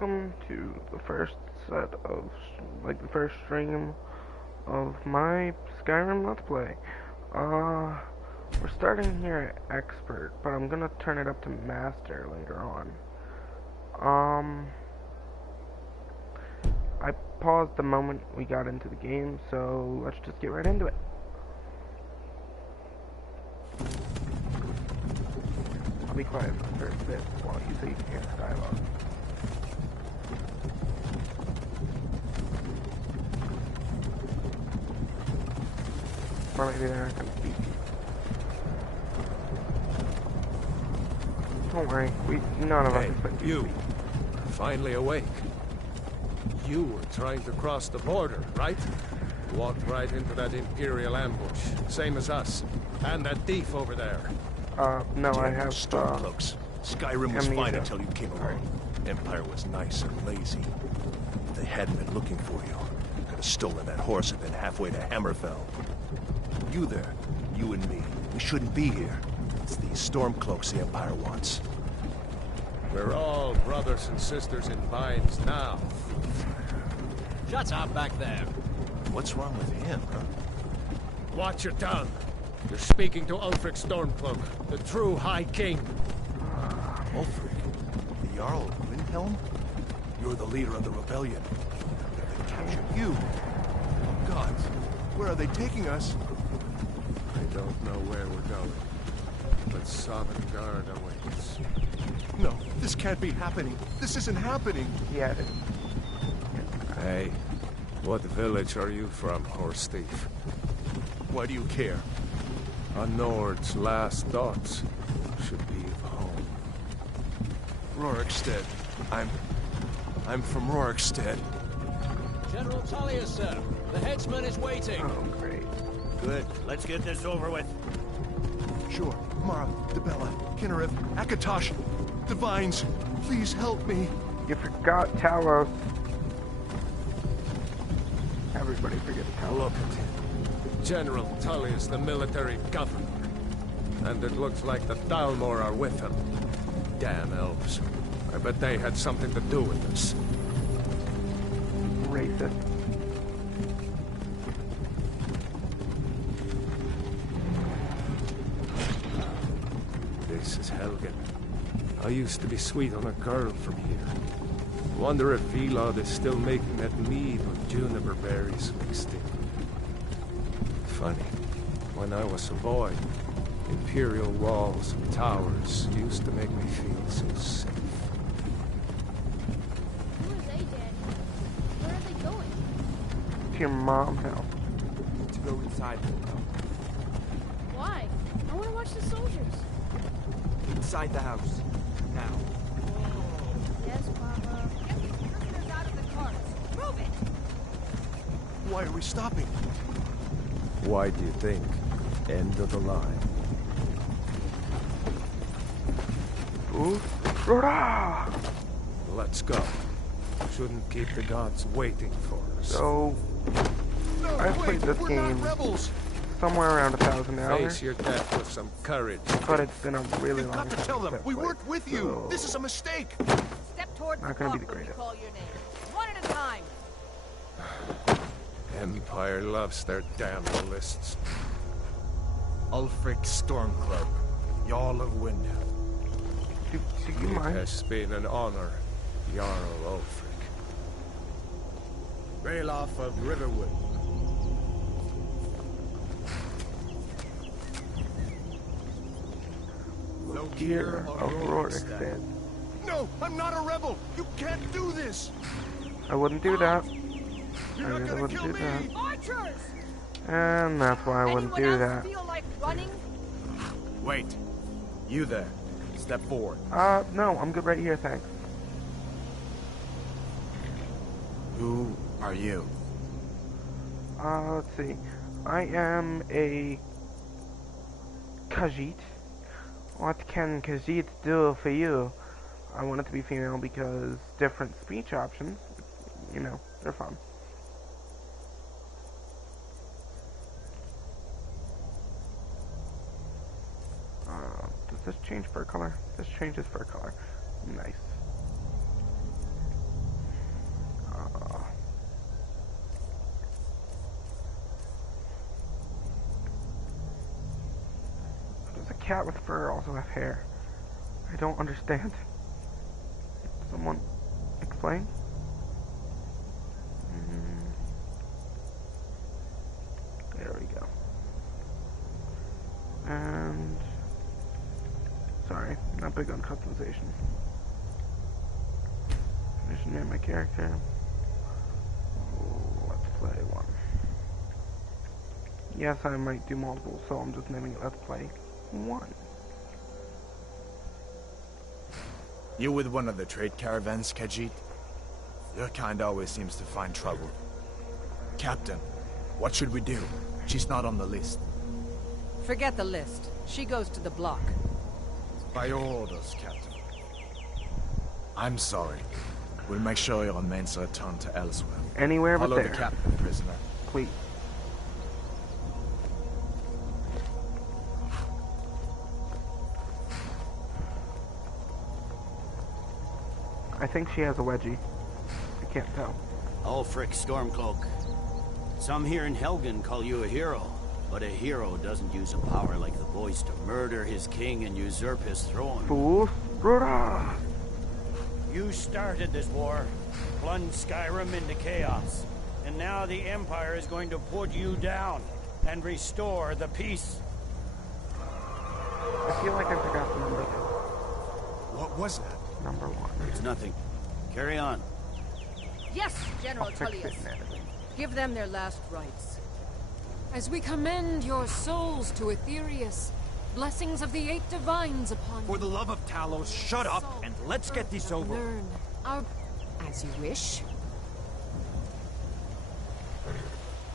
welcome to the first set of, the first stream of my Skyrim Let's Play. We're starting here at Expert, but I'm gonna turn it up to Master later on. I paused the moment we got into the game, so let's just get right into it. I'll be quiet for the first bit while you say you can hear the dialogue. Or maybe they're not gonna speak. Don't worry, none of us expect you to speak. Finally awake. You were trying to cross the border, right? Walked right into that Imperial ambush, same as us. And that thief over there. No, I have, Stormcloaks. Skyrim was amnesia. fine until you came along. Empire was nice and lazy. If they hadn't been looking for you, could have stolen that horse and been halfway to Hammerfell. You there, you and me, we shouldn't be here. It's these Stormcloaks the Empire wants. We're all brothers and sisters in binds now. Shut up back there. What's wrong with him, huh? Watch your tongue. You're speaking to Ulfric Stormcloak, the true High King. Ulfric, the Jarl of Windhelm? You're the leader of the rebellion. They captured you. Oh, gods, where are they taking us? I don't know where we're going, but Sovngarde awaits. No, this can't be happening. This isn't happening. Yeah, it is. Hey, what village are you from, horse thief? Why do you care? A Nord's last thoughts should be of home. Rorikstead. I'm from Rorikstead. General Tullius, sir. The headsman is waiting. Oh, great. Good. Let's get this over with. Sure. Mara, Dibella, Kinnereth, Akatosh, Divines, please help me. You forgot Talos. Everybody forgets Talos. Look at him. General Tullius, the military governor. And it looks like the Thalmor are with him. Damn elves. I bet they had something to do with this. Racist. This is Helgen. I used to be sweet on a girl from here. Wonder if Vilod is still making that mead with juniper berries mixed in. Funny, when I was a boy, Imperial walls and towers used to make me feel so safe. Who are they, Daddy? Where are they going? To your mom's house. To go inside. Why? I want to watch the soldiers. Inside the house. Now. Yes, Papa. Get these prisoners out of the carts. Move it! Why are we stopping? Why do you think? End of the line. Ooh. Rhoda! Let's go. Shouldn't keep the gods waiting for us. So, No, I've played this we're game not rebels. somewhere around 1,000 hours, Face your death with some courage. but it's been a really You've long got time. to tell them since I've we played, worked with you. so- This is a mistake. Step towards Not the gonna be clock the when we greatest. call your name. One at a time. Empire loves their damn lists. Ulfric Stormcloak, Jarl of Windhelm. Do you It mind? has been an honor, Jarl Ulfric. Ralof of Riverwood. Gear of Rorikstead. No, I'm not a rebel. You can't do this. I wouldn't do that. You're I not really gonna wouldn't kill do me. that. Archers! And that's why I wouldn't Anyone do else that. feel like running? Wait. You there. Step forward. No, I'm good right here, thanks. Who are you? Let's see. I am a Khajiit. What can Khajiit do for you? I want it to be female because different speech options, you know, they're fun. Does this change fur color? This changes fur color. Nice. cat with fur also have hair? I don't understand. Someone explain? There we go. And sorry, not big on customization. I should name my character. Let's play one. Yes, I might do multiple, so I'm just naming it Let's Play 1. You with one of the trade caravans, Khajiit? Your kind always seems to find trouble. Captain, what should we do? She's not on the list. Forget the list. She goes to the block. By your orders, Captain. I'm sorry. We'll make sure your men's return to elsewhere. Anywhere but Follow there. the captain, prisoner. Please. I think she has a wedgie. I can't tell. Ulfric Stormcloak. Some here in Helgen call you a hero, but a hero doesn't use a power like the voice to murder his king and usurp his throne. Fools. Rhoda! You started this war, plunged Skyrim into chaos, and now the Empire is going to put you down and restore the peace. I feel like I forgot the number. What was that? Number 1. It's nothing. Carry on. Yes, General I'll fix it Tullius. in editing. Give them their last rites. As we commend your souls to Aetherius, blessings of the 8 divines upon For you. the love of Talos, shut up and let's get this over. Learn our... As you wish.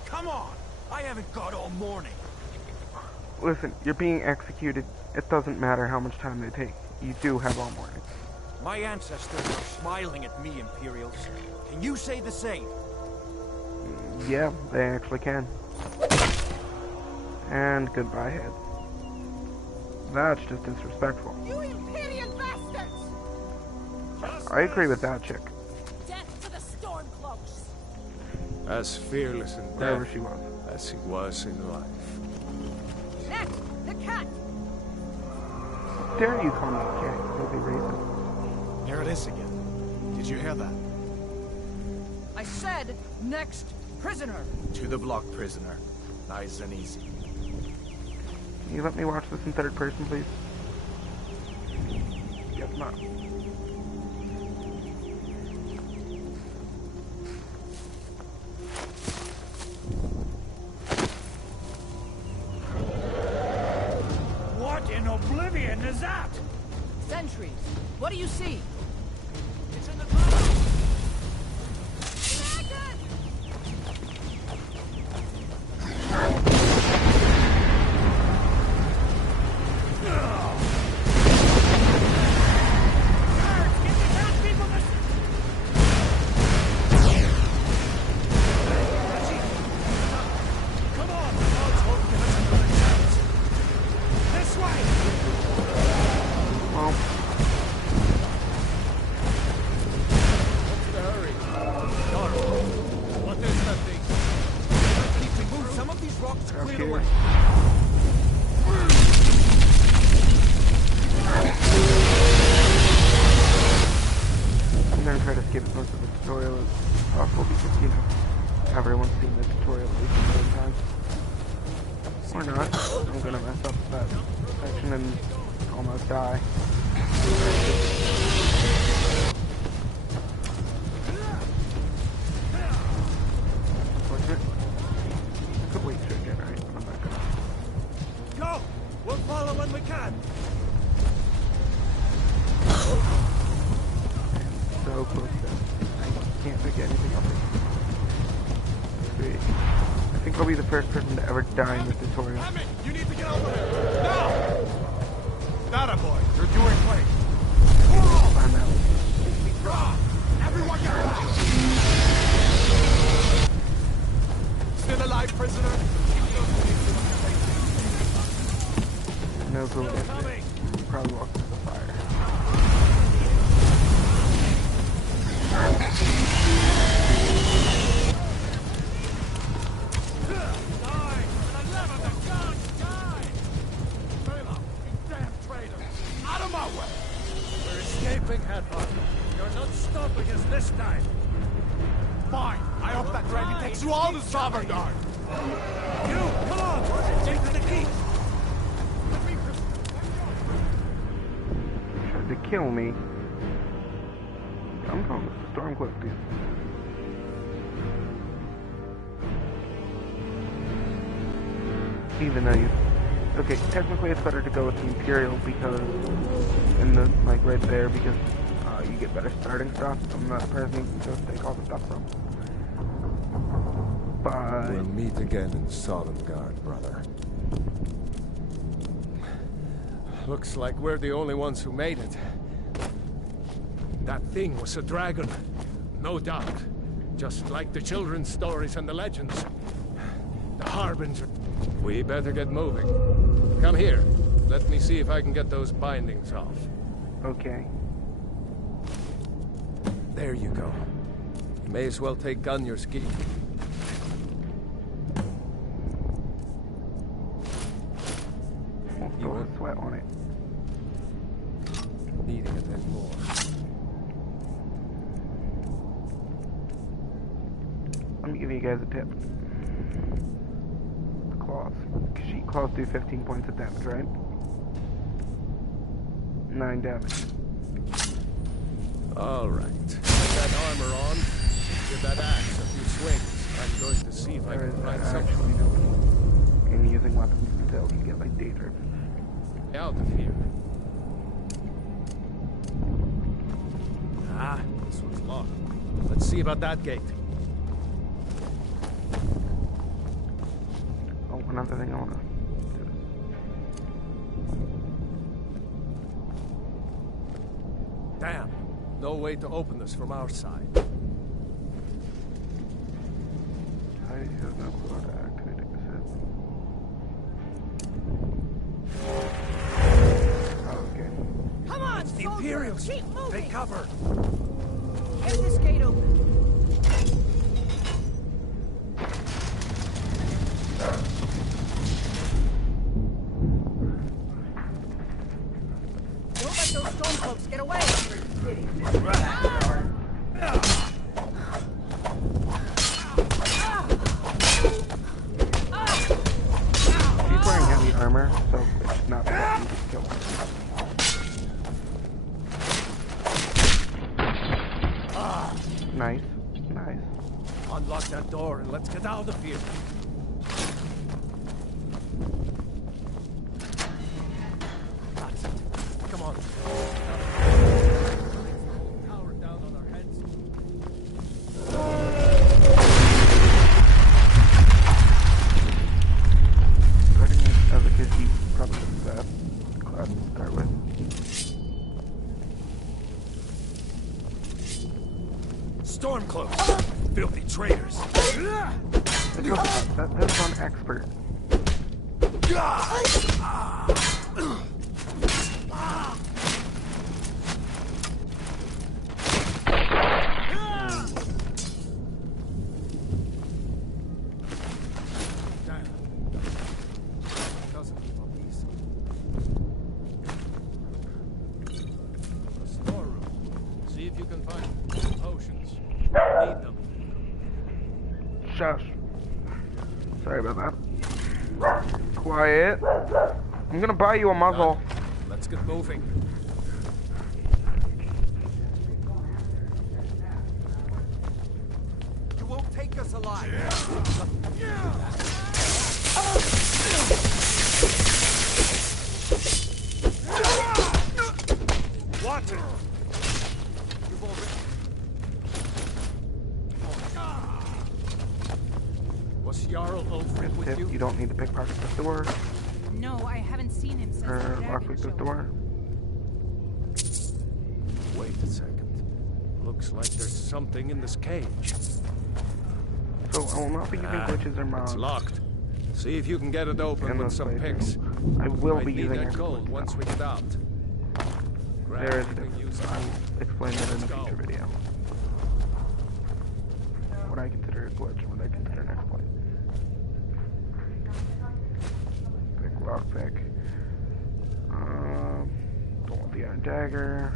Come on! I haven't got all morning. Listen, you're being executed. It doesn't matter how much time they take. You do have all morning. My ancestors are smiling at me, Imperials. Can you say the same? Yeah, they actually can. And goodbye, head. That's just disrespectful. You Imperial bastards! I agree with that chick. Death to the Stormcloaks! As fearless in Wherever death she was. as he was in life. Net! The cat! How dare you call me a cat, you filthy racist. There it is again. Did you hear that? I said, next prisoner! To the block, prisoner. Nice and easy. Can you let me watch this in third person, please? Yes, no. What in oblivion is that? Sentries, what do you see? It's in the clouds! Well, What is that thing? Move some of these rocks up clear here. away. I'm gonna try to skip as much of the tutorial as possible because, you know, everyone's seen the tutorial at least a million times. Or not. I'm gonna mess up that section and almost die. Unfortunate. I could wait to regenerate, but I'm not gonna. Go! We'll follow when we can. So close to I can't pick anything up. Sweet. I think I'll be the first person to ever die in this tutorial. You need to get over there! Now! That boy, you're doing great. I'm out. Everyone get back! Still alive, prisoner? No clue what it is. Probably walk into the fire. up against this time. Fine. I hope that dragon takes you all to Sovngarde. You, come on! Take the key! Tried to kill me. I'm going to Stormcloak, dude. Even though you... Okay, technically it's better to go with the Imperial because... like, right there, because you get better starting stuff. I'm not the person you can just take all the stuff from. But... We'll meet again in Sovngarde, brother. Looks like we're the only ones who made it. That thing was a dragon. No doubt. Just like the children's stories and the legends. The Harbinger. We better get moving. Come here. Let me see if I can get those bindings off. Okay. There you go. You may as well take Gunyor's ski. Won't throw a sweat on it. Needing a bit more. Let me give you guys a tip. The claws. Sheet claws do 15 points of damage, right? 9 damage. All right. Get that armor on. Give that axe a few swings. I'm going to see if I can find something. And using weapons until you get like danger. Out of here. Ah, this one's locked. Let's see about that gate. Oh, another thing I wanna do. Damn. No way to open this from our side. I have no clue how to activate it. Okay. Come on, The soldiers! Imperials! Keep moving! Take cover! Get this gate open. Don't let those Stormcloaks get away! She's wearing heavy armor, so it's not that easy to kill her. Nice, nice. Unlock that door and let's get out of here. That's it. Come on. Power down on our heads. Starting with as a kid, he probably was that class to start with. Stormcloaks! Filthy traitors! That's on expert. Doesn't leave a piece. A storeroom. See if you can find potions. Need them. Shush. Sorry about that. Quiet. I'm gonna buy you a muzzle. Let's get moving. You won't take us alive! Watch it! Was Jarl Ulfric with Tip, you? you don't need to pickpocket the door No, I haven't seen him since the or dragon lockpick the showed. door. Wait a second. Looks like there's something in this cage. So I will not be using glitches or mods. It's locked. See if you can get it open in with this some playthrough. picks. I will Might be need using that exploits, gold once though. we get out. Grab There is anything this. useful. I'll explain that in a Let's go. future video. What I consider a glitch and what I consider an exploit. Pick lockpick. Don't want the iron dagger.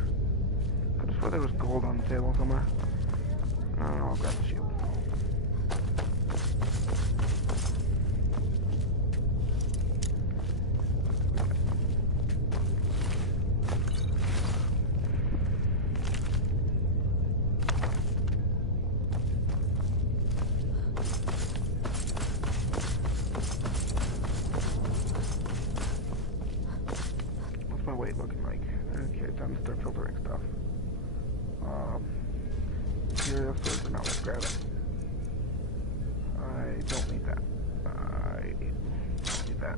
Could have swear there was gold on the table somewhere. Oh, I'll grab the shield. What's my weight looking like? Okay, time to start filtering stuff. Material swords are not worth grabbing. I don't need that. I don't need that.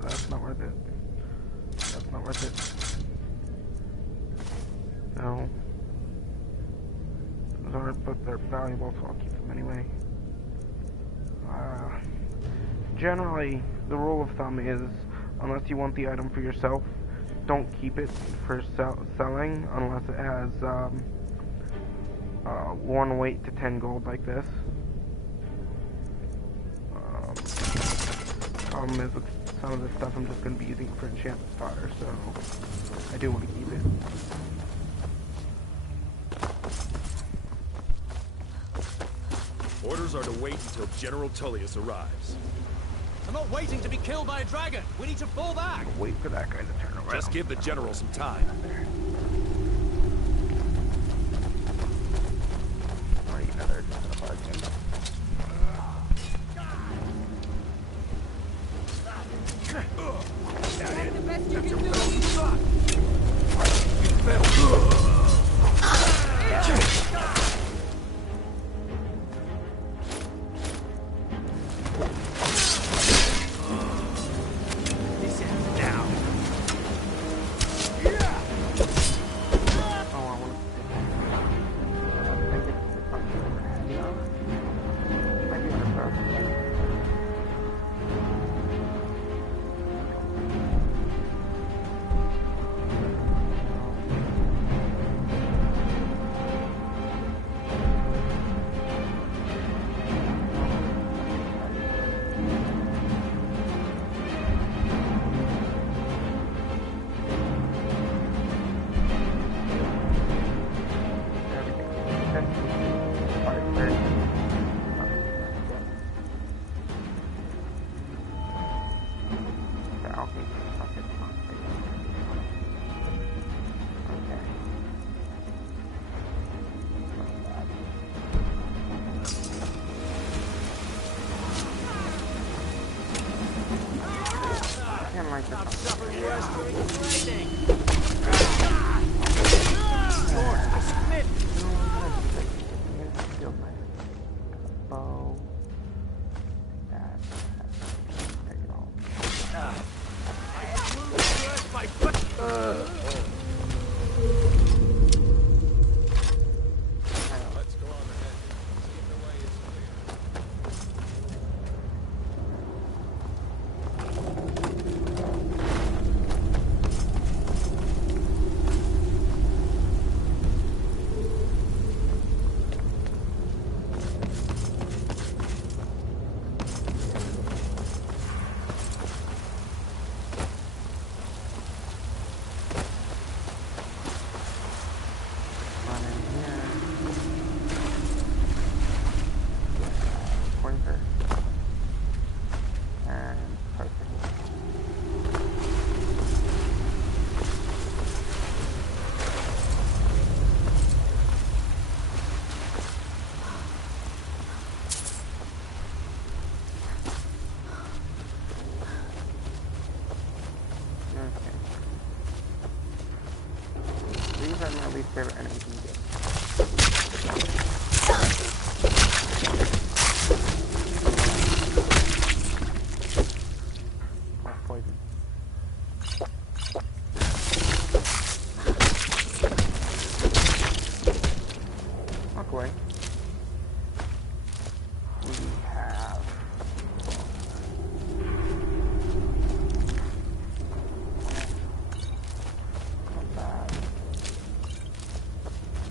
That's not worth it. That's not worth it. No. Those aren't, but they're valuable, so I'll keep them anyway. Generally, the rule of thumb is, unless you want the item for yourself, don't keep it for selling unless it has 1 weight to 10 gold like this. Problem is with some of this stuff I'm just going to be using for enchantment fodder, so I do want to keep it. Orders are to wait until General Tullius arrives. I'm not waiting to be killed by a dragon. We need to fall back. Wait for that guy to turn around. Just give the General some time. Or you know, they're just gonna barge in. That's the best you can do. Favorite enemy can get. Oh, poison. Walk away. We have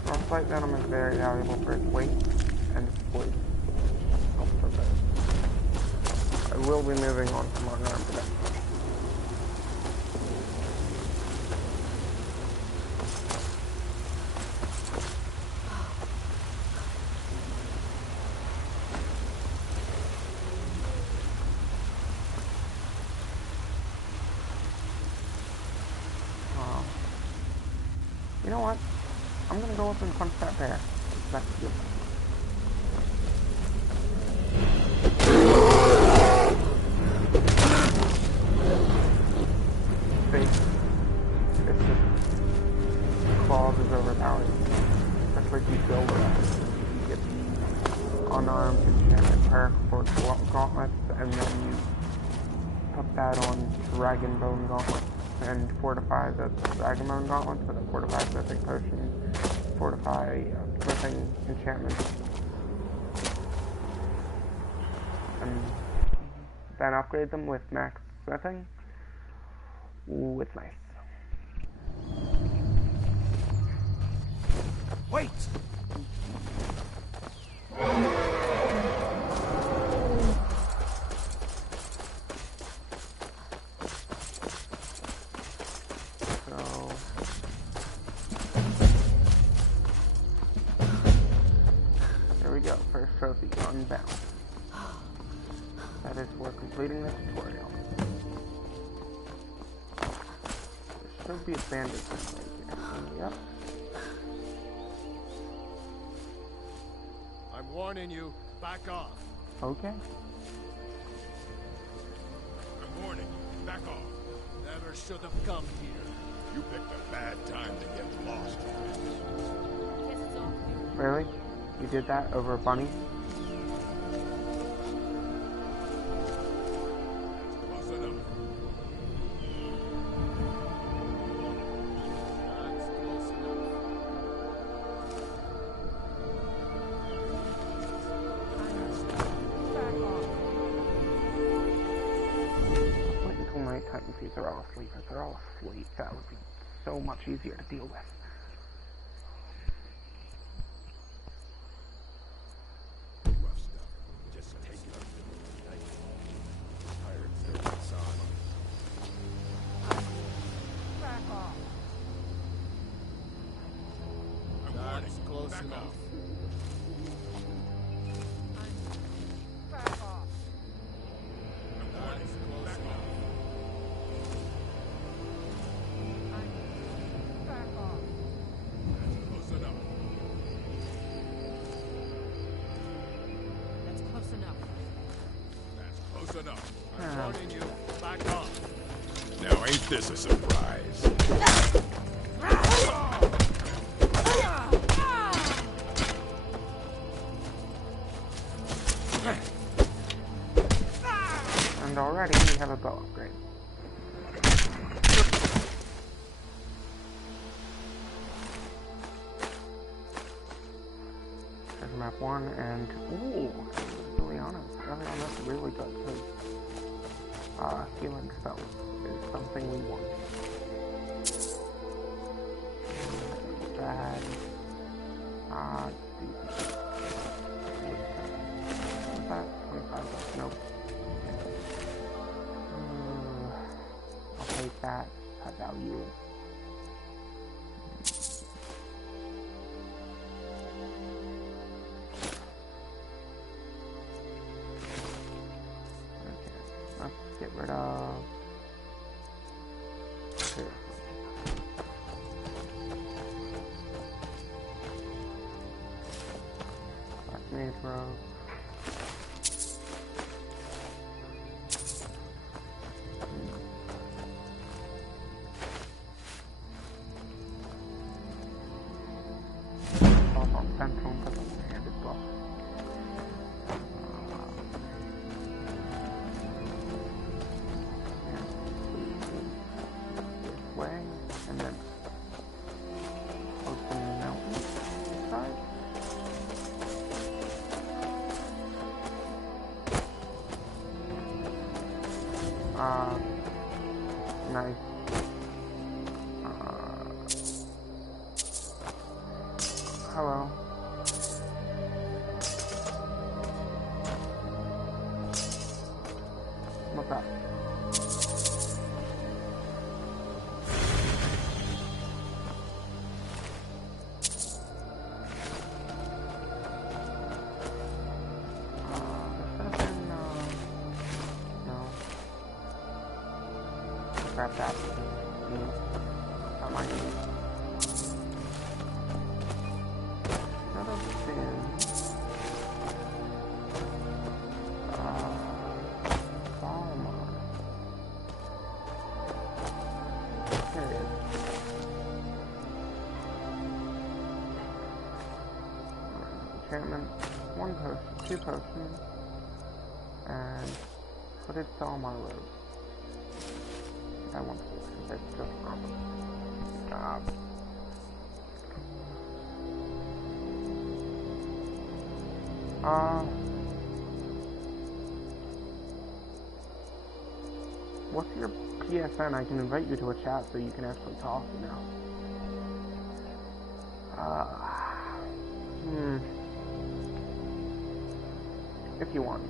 Frostbite Venom is very valuable for its weight and its poison. I will be moving on from unarmed today. You know what? I'm gonna go up and punch that bear. That's good. See? It's just claws is overpowering. That's like you kill the rest. You get unarmed enchantment perk for gauntlets, and then you put that on Dragon Bone gauntlets and fortify the Dragon Bone gauntlets with a fortified mythic potion, fortify smithing enchantment, and then upgrade them with max smithing. Ooh, it's nice. Wait! So there we go. First trophy, Unbound. That is for completing the tutorial. There should be a bandage right here. Yep. I'm warning you, back off. Okay. I'm warning you, back off. Never should have come here. You picked a bad time to get lost. Really? You did that over Bunny? Close enough. Wait until nighttime and see if they're all asleep. If they're all asleep, that would be so much easier to deal with. Rough stuff. Just take it up to the night. Tired servants on. Back off. I'm warning you, close back enough. off. Back off. I'm warning you, back off. Back off. Close enough. That's close enough. That's close enough. Ah. I'm warning you, back off. Now ain't this a surprise? And already we have a bow upgrade. There's map 1, and ooh, Liliana's really good because healing spells is something we want. Bad. What's that? 25 bucks. Nope. I'll take that. That value. Okay, let's get rid of. Here. Black Mage Rogue. Central because of the handed buff. This way, and then open the mountain side. Nice. Hello. What's up? No. Grab that. Not mine. enchantment, 1 potion, 2 potions, and hooded Salmar robe. I want to because it's just awesome. What's your PSN? I can invite you to a chat so you can actually talk now. If you want.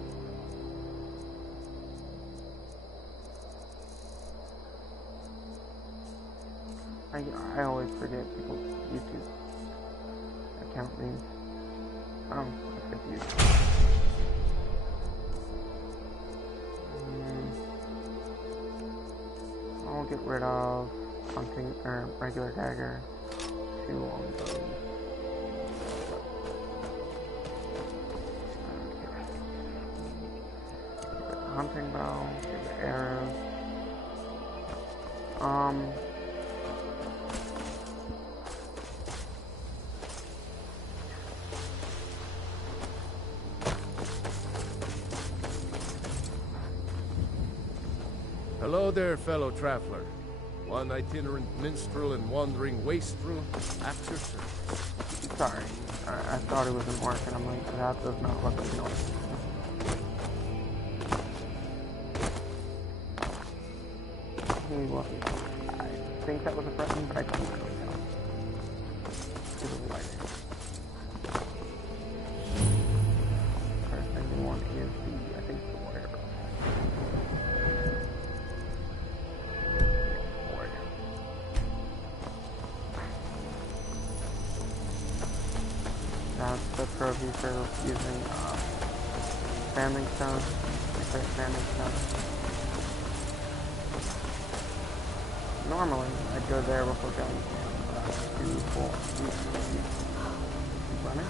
I always forget people's YouTube account names. Oh, let's get you. I'll get rid of hunting or regular dagger. 2 longbows. Hunting bow, get the arrows. Hello there, fellow traveler. One itinerant minstrel and wandering wastrel after service. Sorry, I thought it was an orc, and I'm like, that does not look like an orc. He wasn't. I think that was a threaten, but I couldn't really tell. It was light. First thing we want is I think the warrior. That's the trophy for using standing stone. Standing stone. Normally, I'd go there before going to full runner.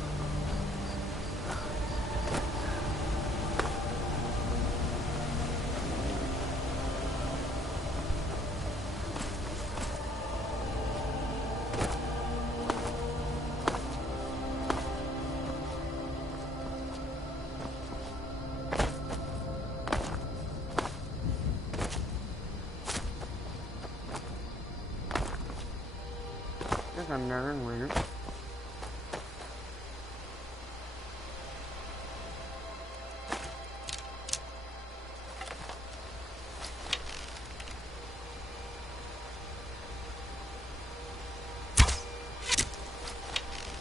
There's a Nern root.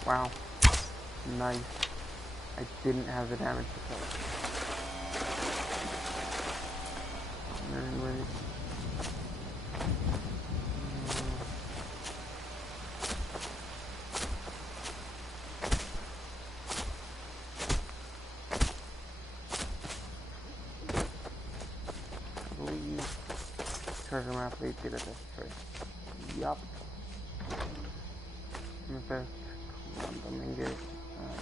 Wow. Nice. I didn't have the damage to kill it. Nern root. Treasure map leads you to this tree. Yup. Amethyst, quantum ingot,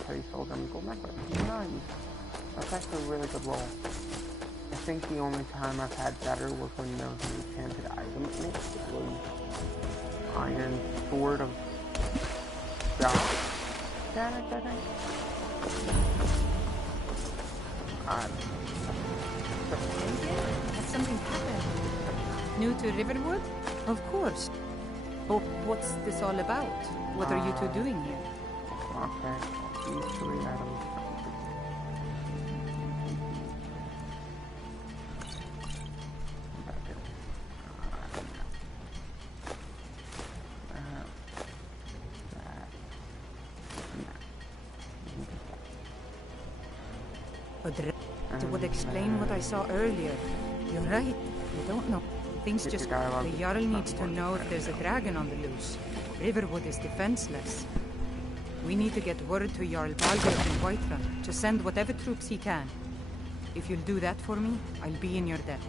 placeholder, and gold necklace. Nice. That's actually a really good roll. I think the only time I've had better was when there was an enchanted item in it. It was Iron Sword of Shock damage, I think. Has something happened? New to Riverwood? Of course. Oh, what's this all about? What are you two doing here? Okay, these 3 items. It would explain what I saw earlier. You're right. I don't know. Things just... The Jarl needs to know if there's a dragon on the loose. Riverwood is defenseless. We need to get word to Jarl Balgert in Whiterun to send whatever troops he can. If you'll do that for me, I'll be in your debt.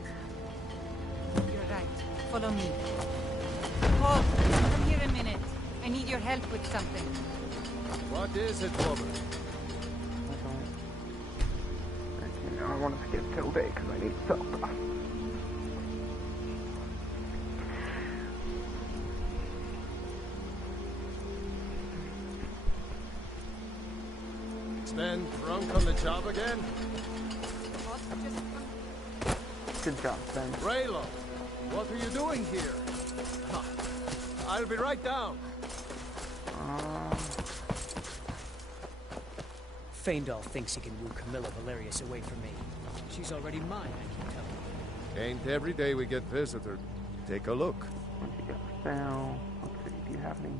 You're right. Follow me. Paul, come here a minute. I need your help with something. What is it, woman? I want to skip till day because I need to sell stuff. Stand drunk on the job again? Good job, Ben. Raylo, what are you doing here? I'll be right down. Faendal thinks he can woo Camilla Valerius away from me. She's already mine, I keep telling you. Ain't every day we get visited. Take a look. Once you get sale, let's see, do you have any?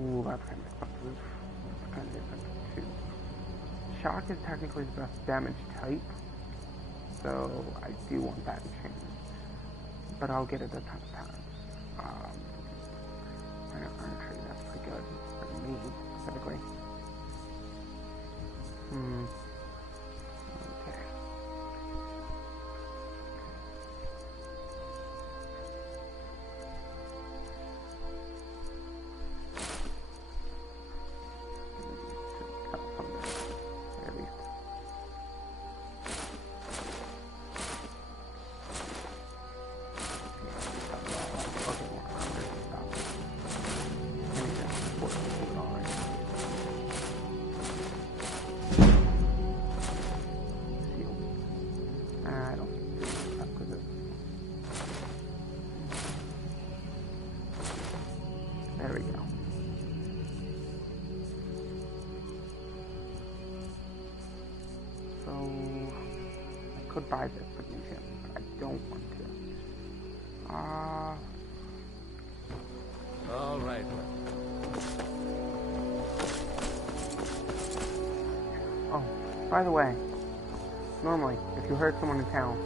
Ooh, that's kind of expensive. That's kind of expensive too. Shock is technically the best damage type, so I do want that change. But I'll get it a ton of times. Iron Tree, that's pretty good for me, specifically. Okay. At least. There we go. So I could buy this for museum, but I don't want to. All right. Oh, by the way, normally if you hurt someone in town,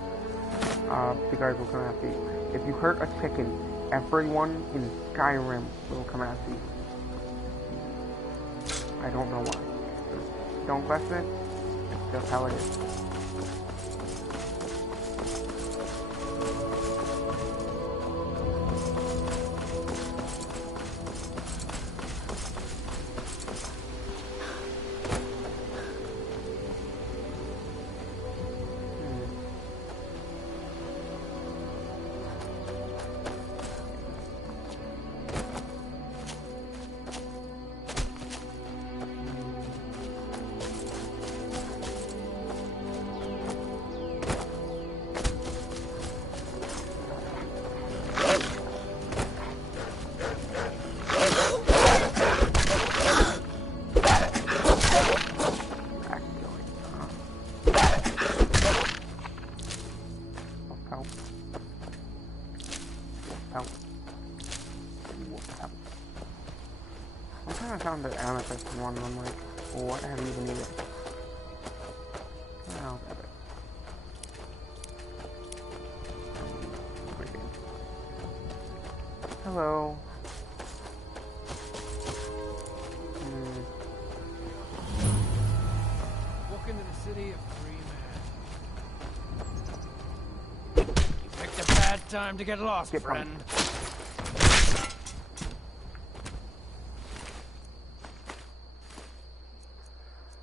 the guards will come after you. If you hurt a chicken, everyone in Skyrim will come after you. I don't know why. Don't question it. It's just how it is. I found the amethyst one and I'm like, what have you even needed? I'll grab it. Hello. Walk into the city of free man. You picked a bad time to get lost, friend.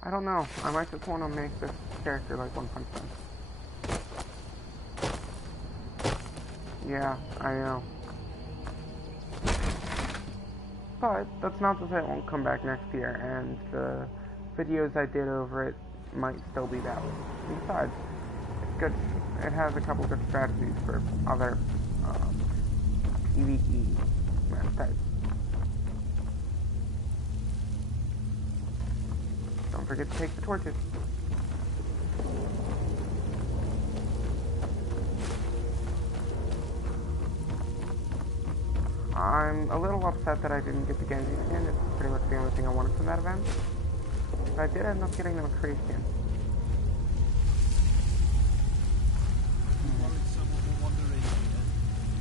I don't know. I might just want to make this character like One Punch Man. Yeah, I know. But that's not to say it won't come back next year, and the videos I did over it might still be valid. And besides, it's good. It has a couple good strategies for other PvE match types. Don't forget to take the torches. I'm a little upset that I didn't get the Genji skin. It's pretty much the only thing I wanted from that event. But I did end up getting the McCree skin. Someone will wander in here.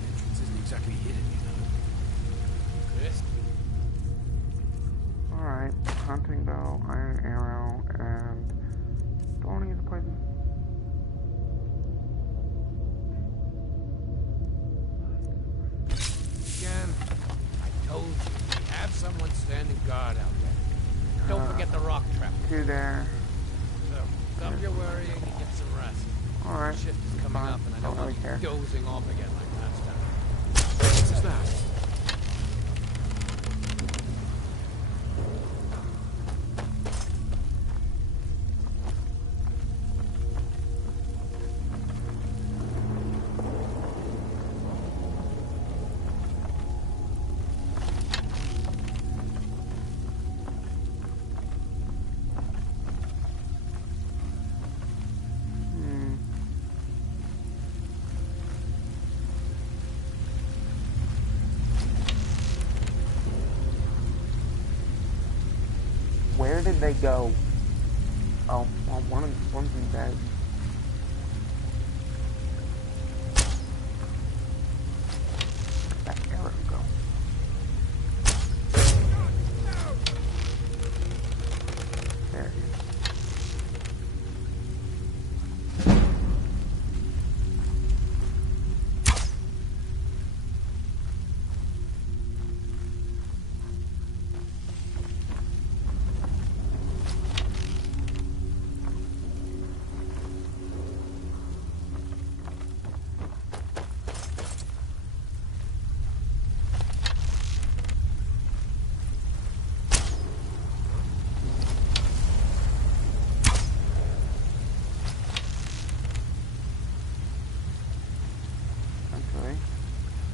The entrance isn't exactly hidden, you know. Yes. Alright, hunting bow, iron arrow, and don't want to use a poison. Again, I told you, have someone standing guard out there. Don't forget the rock trap. Two there. So, stop your worrying and get some rest. Alright. Shift is coming up and I don't want really you dozing off again like last time. What is that? they go? Oh, well, one's in bed. Where'd that arrow go? There it is.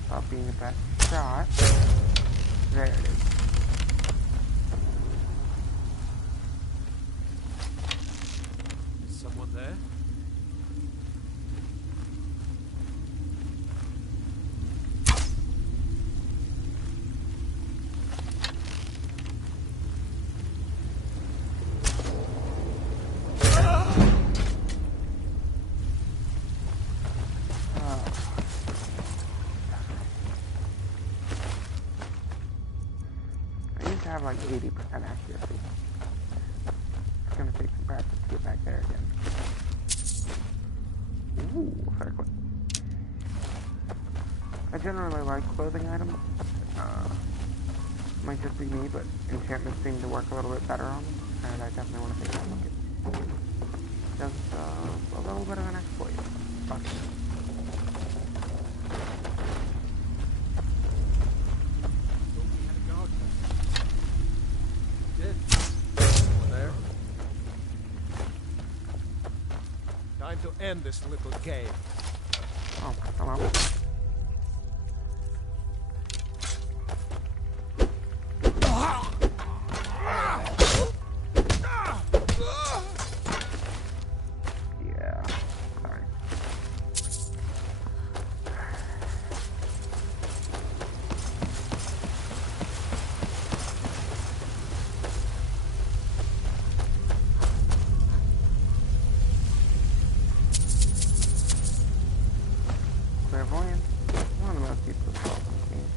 Stop being the best shot. There it is. Is someone there? Have like 80% accuracy. It's gonna take some practice to get back there again. Ooh, fair quick. I generally like clothing items. Might just be me, but enchantments seem to work a little bit better on them, and I definitely want to take a look at it. Does a little bit of an exploit. Fuck. Time to end this little game. Oh, hello. Yeah, sorry. Clairvoyance, one of the most useful spells in the game.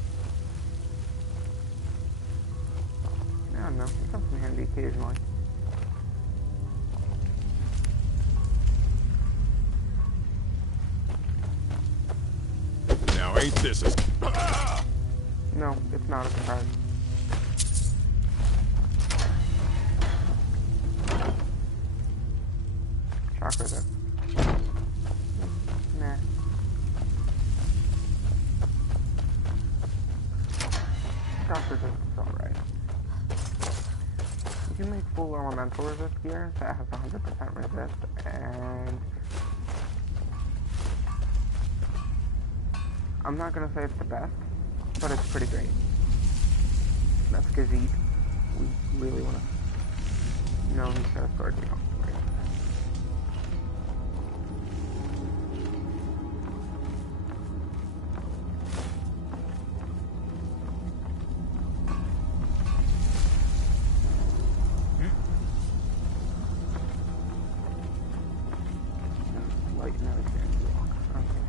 I don't know, it comes in handy occasionally. Now ain't this a... No, it's not a surprise. Chakra though. Nah. Chakra resist's alright. You can make full elemental resist gear that has 100% resist, and I'm not gonna say it's the best, but it's pretty great. That's Gazit. We really wanna know who's got a sword now. Light now it's going to walk. Okay.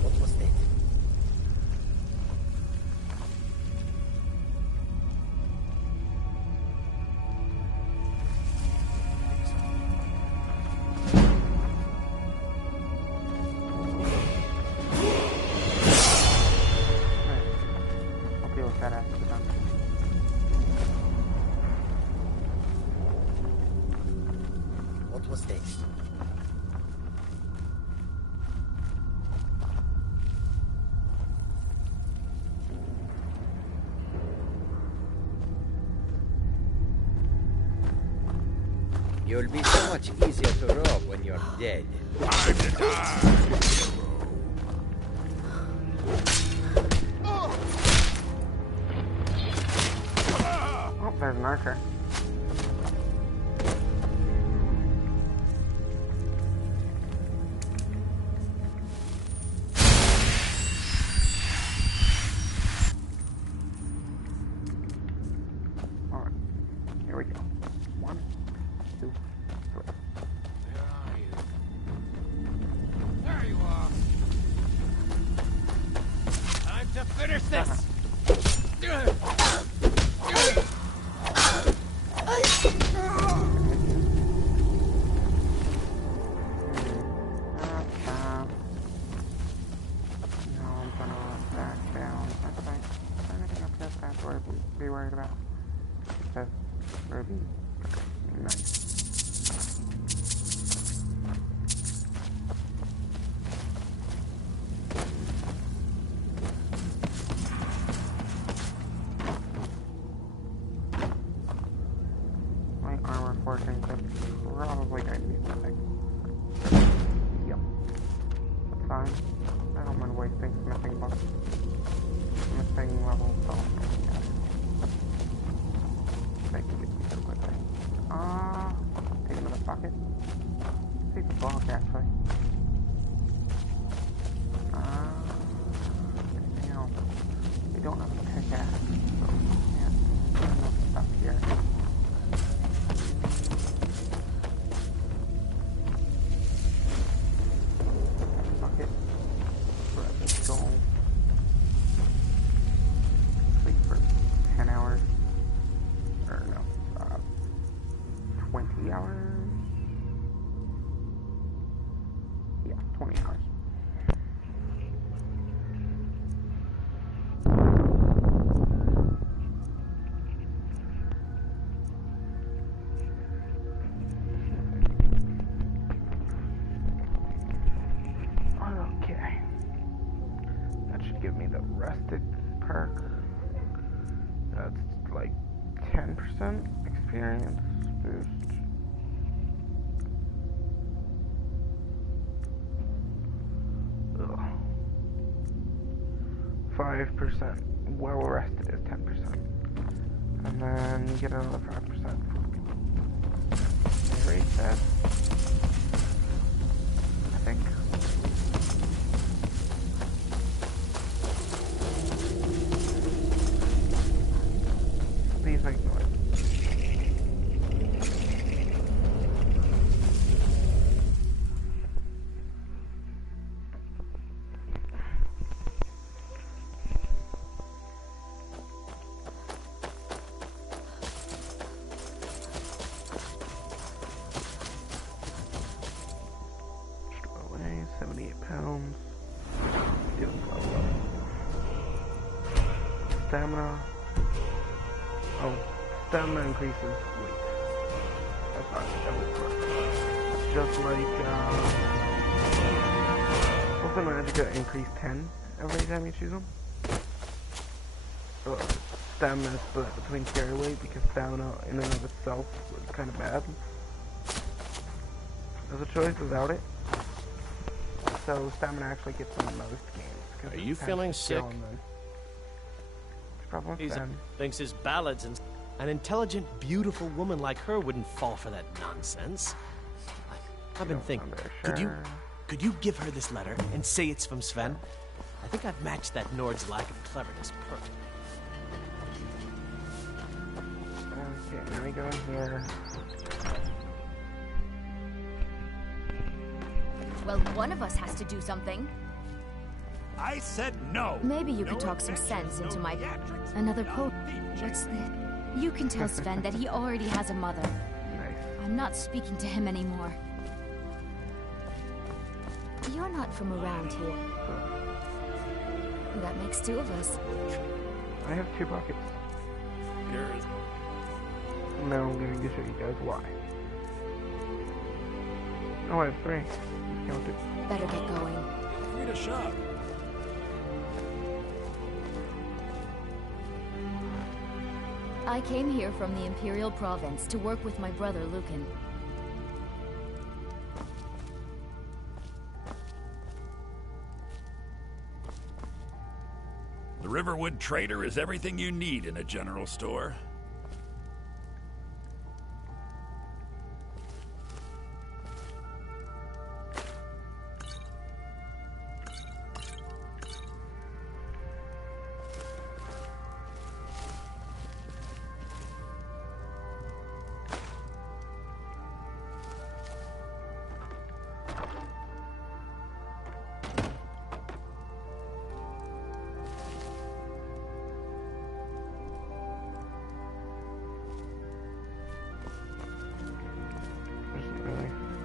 What was that? I'll deal with that after the dungeon. What was that? You'll be so much easier to rob when you're dead. Oh, there's an archer. armor forging, that's probably going to be something. Yep. That's fine. I don't mind wasting smithing books. Smithing level, so they can get me so quickly. Take another bucket. Take the block, actually. Anything else? We don't have a pickaxe, so yeah, enough stuff here. Bucket. Grab this goal. Sleep for 10 hours. Or no, 20 hours? Yeah, 20 hours. Okay. That should give me the rested perk. That's like 10% experience boost. Ugh. 5%. Well rested is 10%. And then you get another 5%. I rate that. I think. These make noise. Away, 78 pounds. Feels level up. Stamina. Oh, stamina increases weight. That's not that would work. Just like what's the Magicka increase 10 every time you choose them? Stamina is split between carry weight because stamina in and of itself is kind of bad. There's a choice without it. So stamina actually gets in most games. Are you feeling sick? He thinks his ballads and an intelligent, beautiful woman like her wouldn't fall for that nonsense. I've been thinking, could you give her this letter and say it's from Sven? I think I've matched that Nord's lack of cleverness perfectly. Okay, let me go in here. Well, one of us has to do something. I said no. Maybe you could talk some sense into my... Another quote. What's this? You can tell Sven that he already has a mother. Nice. I'm not speaking to him anymore. You're not from around here. That makes two of us. I have 2 buckets. Here's... Now I'm going to show you guys why. Oh, I have 3. Counted. Better get going. Free to shop. I came here from the Imperial Province to work with my brother Lucan. The Riverwood Trader is everything you need in a general store.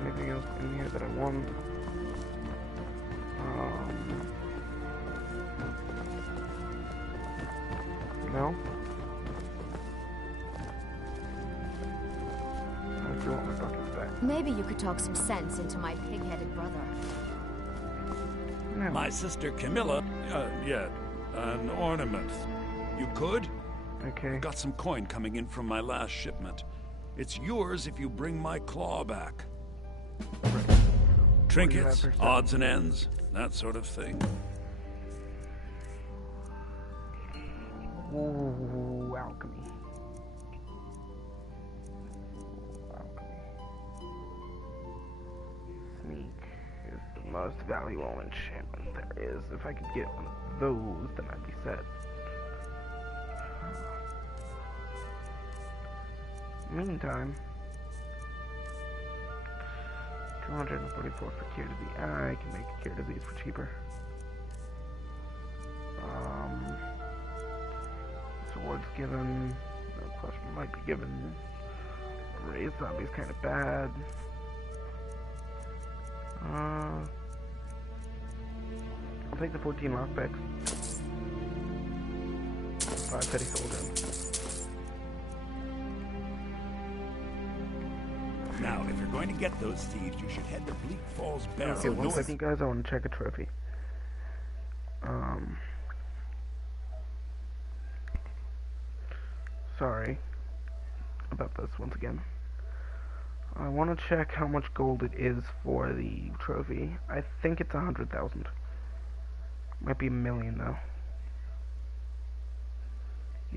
Anything else in here that I want? No? I do want my buckets back. Maybe you could talk some sense into my pig-headed brother. No. My sister Camilla, an ornament. You could? Okay. Got some coin coming in from my last shipment. It's yours if you bring my claw back. Right. Trinkets, odds and ends, that sort of thing. Ooh, alchemy. Sneak is the most valuable enchantment there is. If I could get one of those, then I'd be set. Meantime, 244 for cure disease. I can make a cure disease for cheaper. Swords given. No question might be given. Raised zombie's kind of bad. I'll take the 14 lockpicks. 5 petty soldiers. Now, if you're going to get those thieves, you should head to Bleak Falls Barrow. Okay, one second, guys. I want to check a trophy. Sorry about this once again. I want to check how much gold it is for the trophy. I think it's 100,000. Might be 1,000,000 though.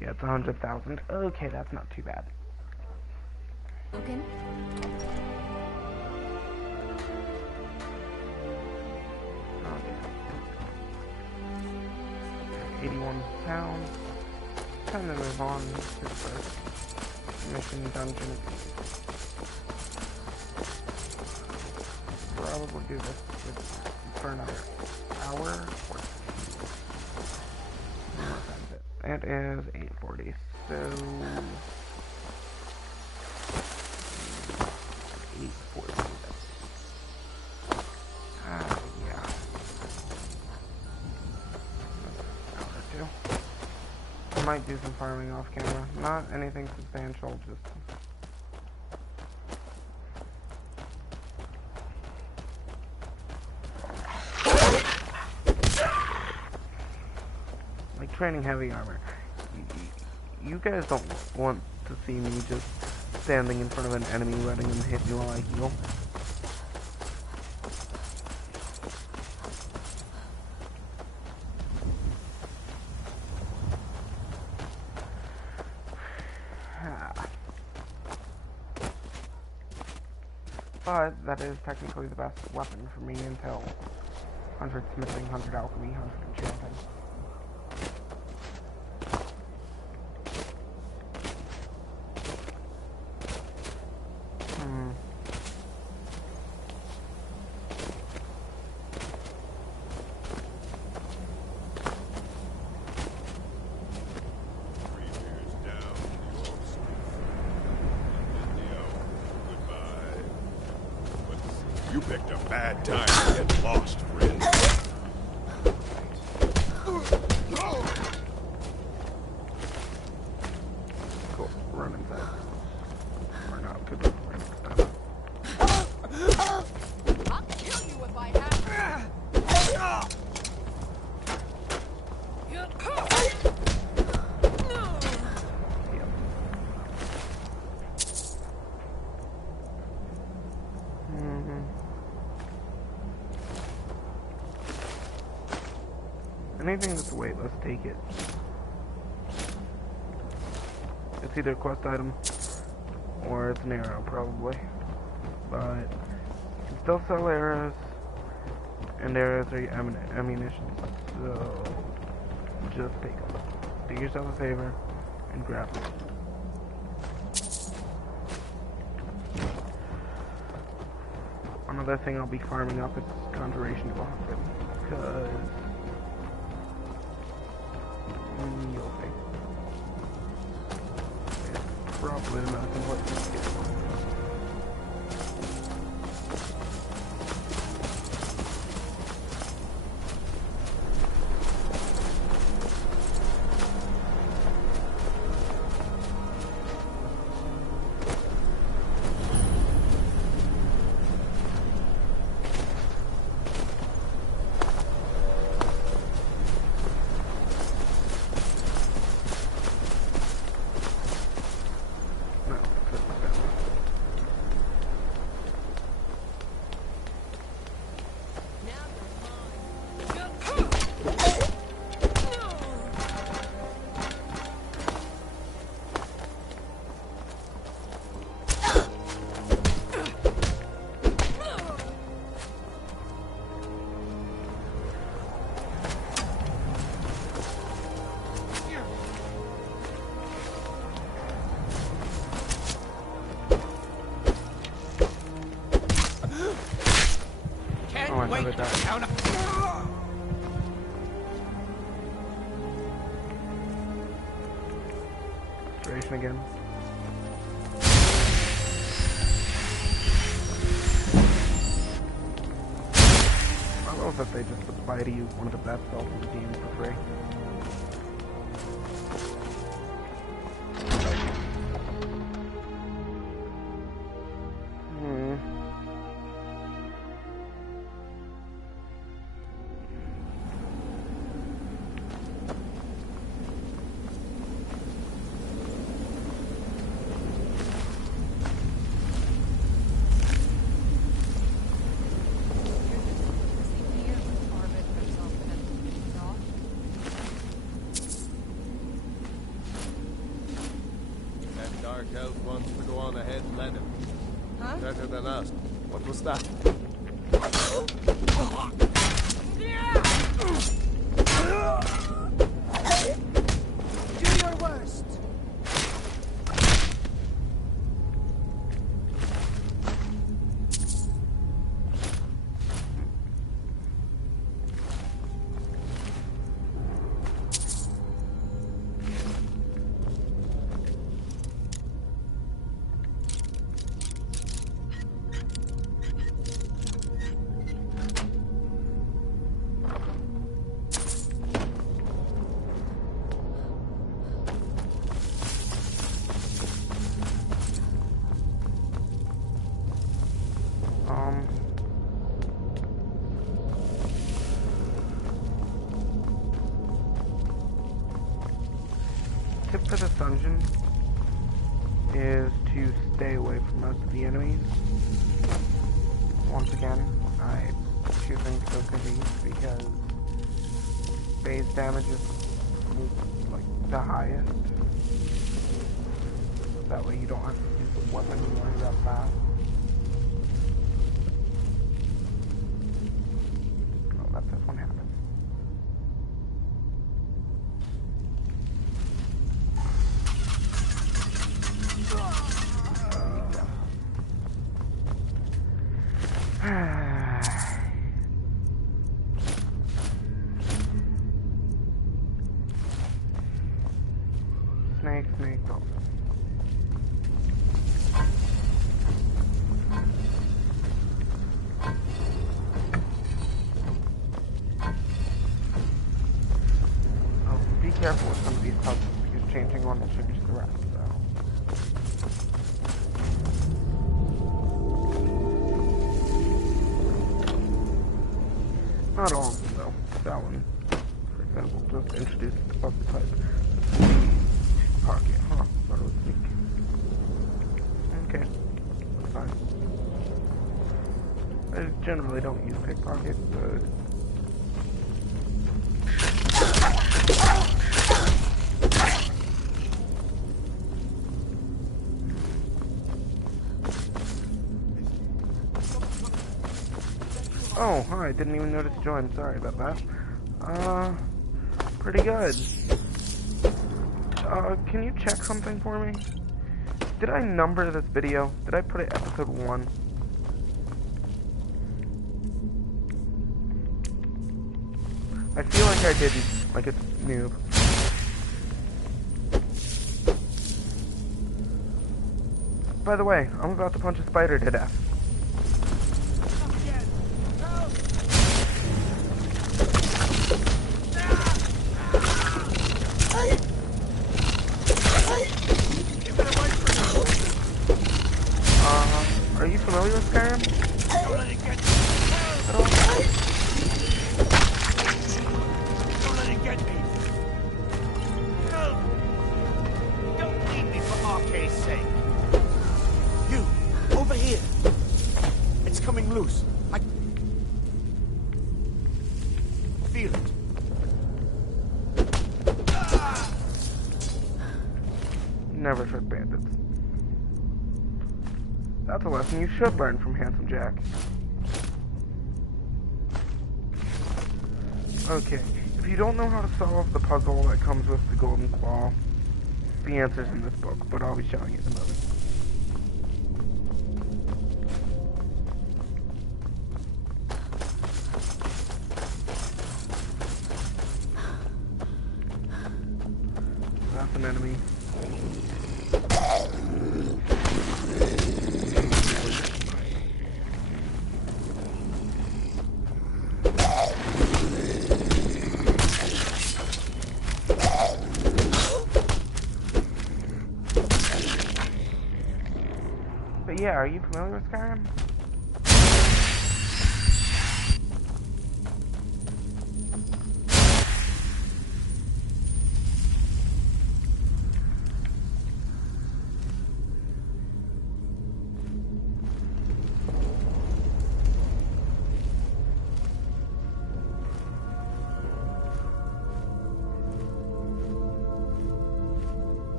Yeah, it's 100,000. Okay, that's not too bad. Okay. 81 pounds. Time to move on to the first mission dungeon. Probably do this for another hour. It is 8:40, so 8:40. Yeah. I might do some farming off camera. Not anything substantial, just like training heavy armor. You guys don't want to see me just standing in front of an enemy letting him hit me while I heal. But that is technically the best weapon for me until 100 smithing, 100 alchemy, 100 enchanting. You picked a bad time to get lost, friend. Cool. Run inside. Or not. Good luck. I'll kill you if I have to. Anything that's weightless, take it. It's either a quest item or it's an arrow, probably. But you can still sell arrows, and arrows are ammunition. So just take them. Do yourself a favor and grab them. Another thing I'll be farming up is Conjuration to 100, because you'll see. It's probably the most important thing to get. I thought it died. Restoration again. I love that they just supply to you one of the best spells in the game for free. Elf wants to go on ahead and let him. Huh? Better than us. What was that? Do your worst. Tip for this dungeon is to stay away from most of the enemies. Once again, I'm choosing to go Khajiit because base damage is like the highest. That way you don't have to use the weapon you learn that fast. Oh, that's this one happened. Snake, dolphin. Oh, be careful with some of these puzzles because changing one will change the rest, Not all of them, though. That one, for example, just introduced the puzzle type. Pocket, huh? Thought it was sneak. Okay. Looks fine. I generally don't use pickpocket, but... Oh, hi, didn't even notice you joined. Sorry about that. Pretty good. Can you check something for me? Did I number this video? Did I put it episode 1? I feel like I didn't. Like it's noob. By the way, I'm about to punch a spider to death. Are you familiar with Skyrim? Don't let it get me. Don't let it get me. No. Don't leave me for RK's sake. You, over here. It's coming loose. I feel it. Never trick bandits. That's a lesson you should learn from Handsome Jack. Okay, if you don't know how to solve the puzzle that comes with the golden claw, the answer's in this book, but I'll be showing you in a moment. an enemy. But yeah, are you familiar with Skyrim?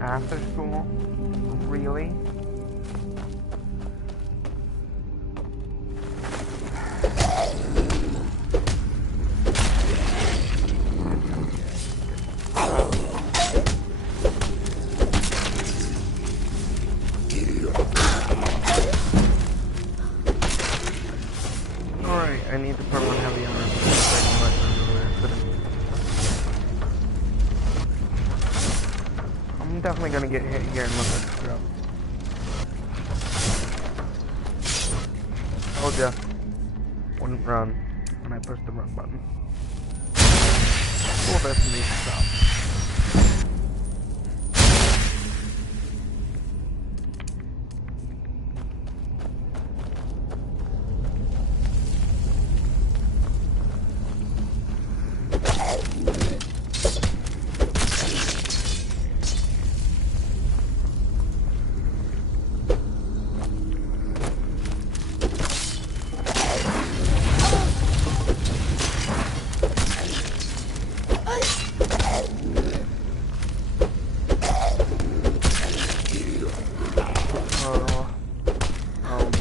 After school? Really? Alright, I need to put on heavy armor. I'm definitely gonna get hit here unless I screw up. Told ya. Wouldn't run when I pushed the run button. Cool destination stop.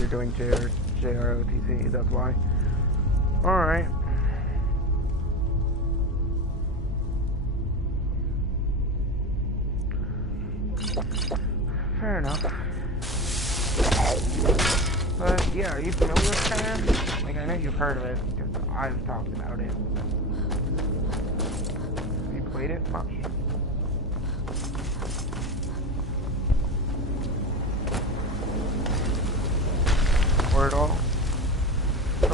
Doing JROTC, that's why. Alright. Fair enough. But yeah, are you familiar with Skyrim? Like, I know you've heard of it, because I've talked about it. Have you played it much? Or at all? Oh,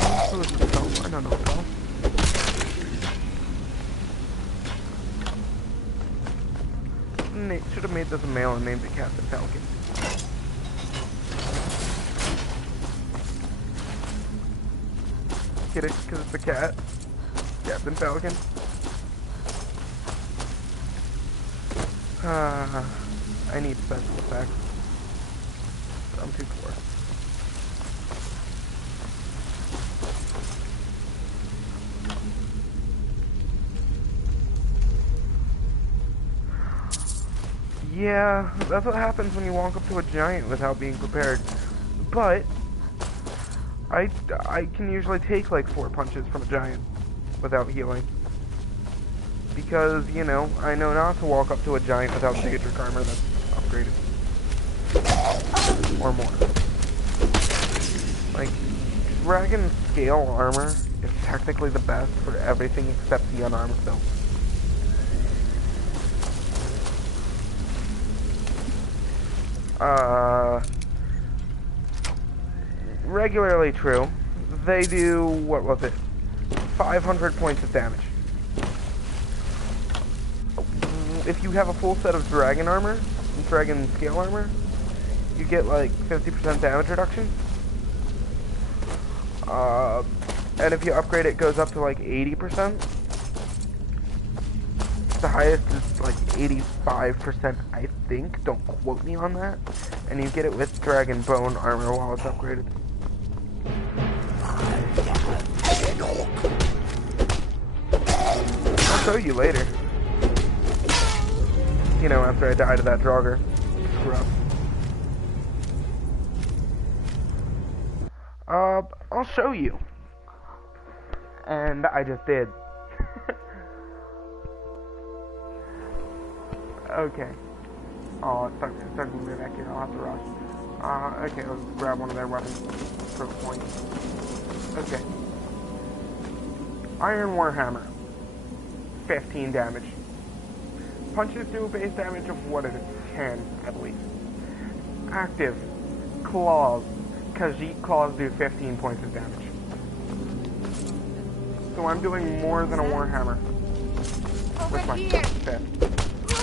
I don't know at all. Should have made this a male and named it Captain Falcon. Get it? Because it's a cat. Captain Falcon. I need special effects. I'm too poor. Yeah, that's what happens when you walk up to a giant without being prepared. But I can usually take like 4 punches from a giant without healing. Because, you know, I know not to walk up to a giant without Daedric armor that's upgraded. Or more. Like, dragon scale armor is technically the best for everything except the unarmed belt. Regularly true. They do, what was it? 500 points of damage. If you have a full set of dragon armor, dragon scale armor, you get like 50% damage reduction. And if you upgrade it goes up to like 80%. The highest is like 85%, I think. Don't quote me on that. And you get it with dragon bone armor while it's upgraded. I'll show you later. You know, after I die to that Draugr. Screw up. I'll show you. And I just did. Okay. Oh, it's starting to move back here. I'll have to rush. Okay, let's grab one of their weapons. For the point. Okay. Iron Warhammer. 15 damage. Punches do a base damage of what it is? 10, I believe. Active. Claws. Khajiit claws do 15 points of damage. So I'm doing more than a Warhammer. With my fist.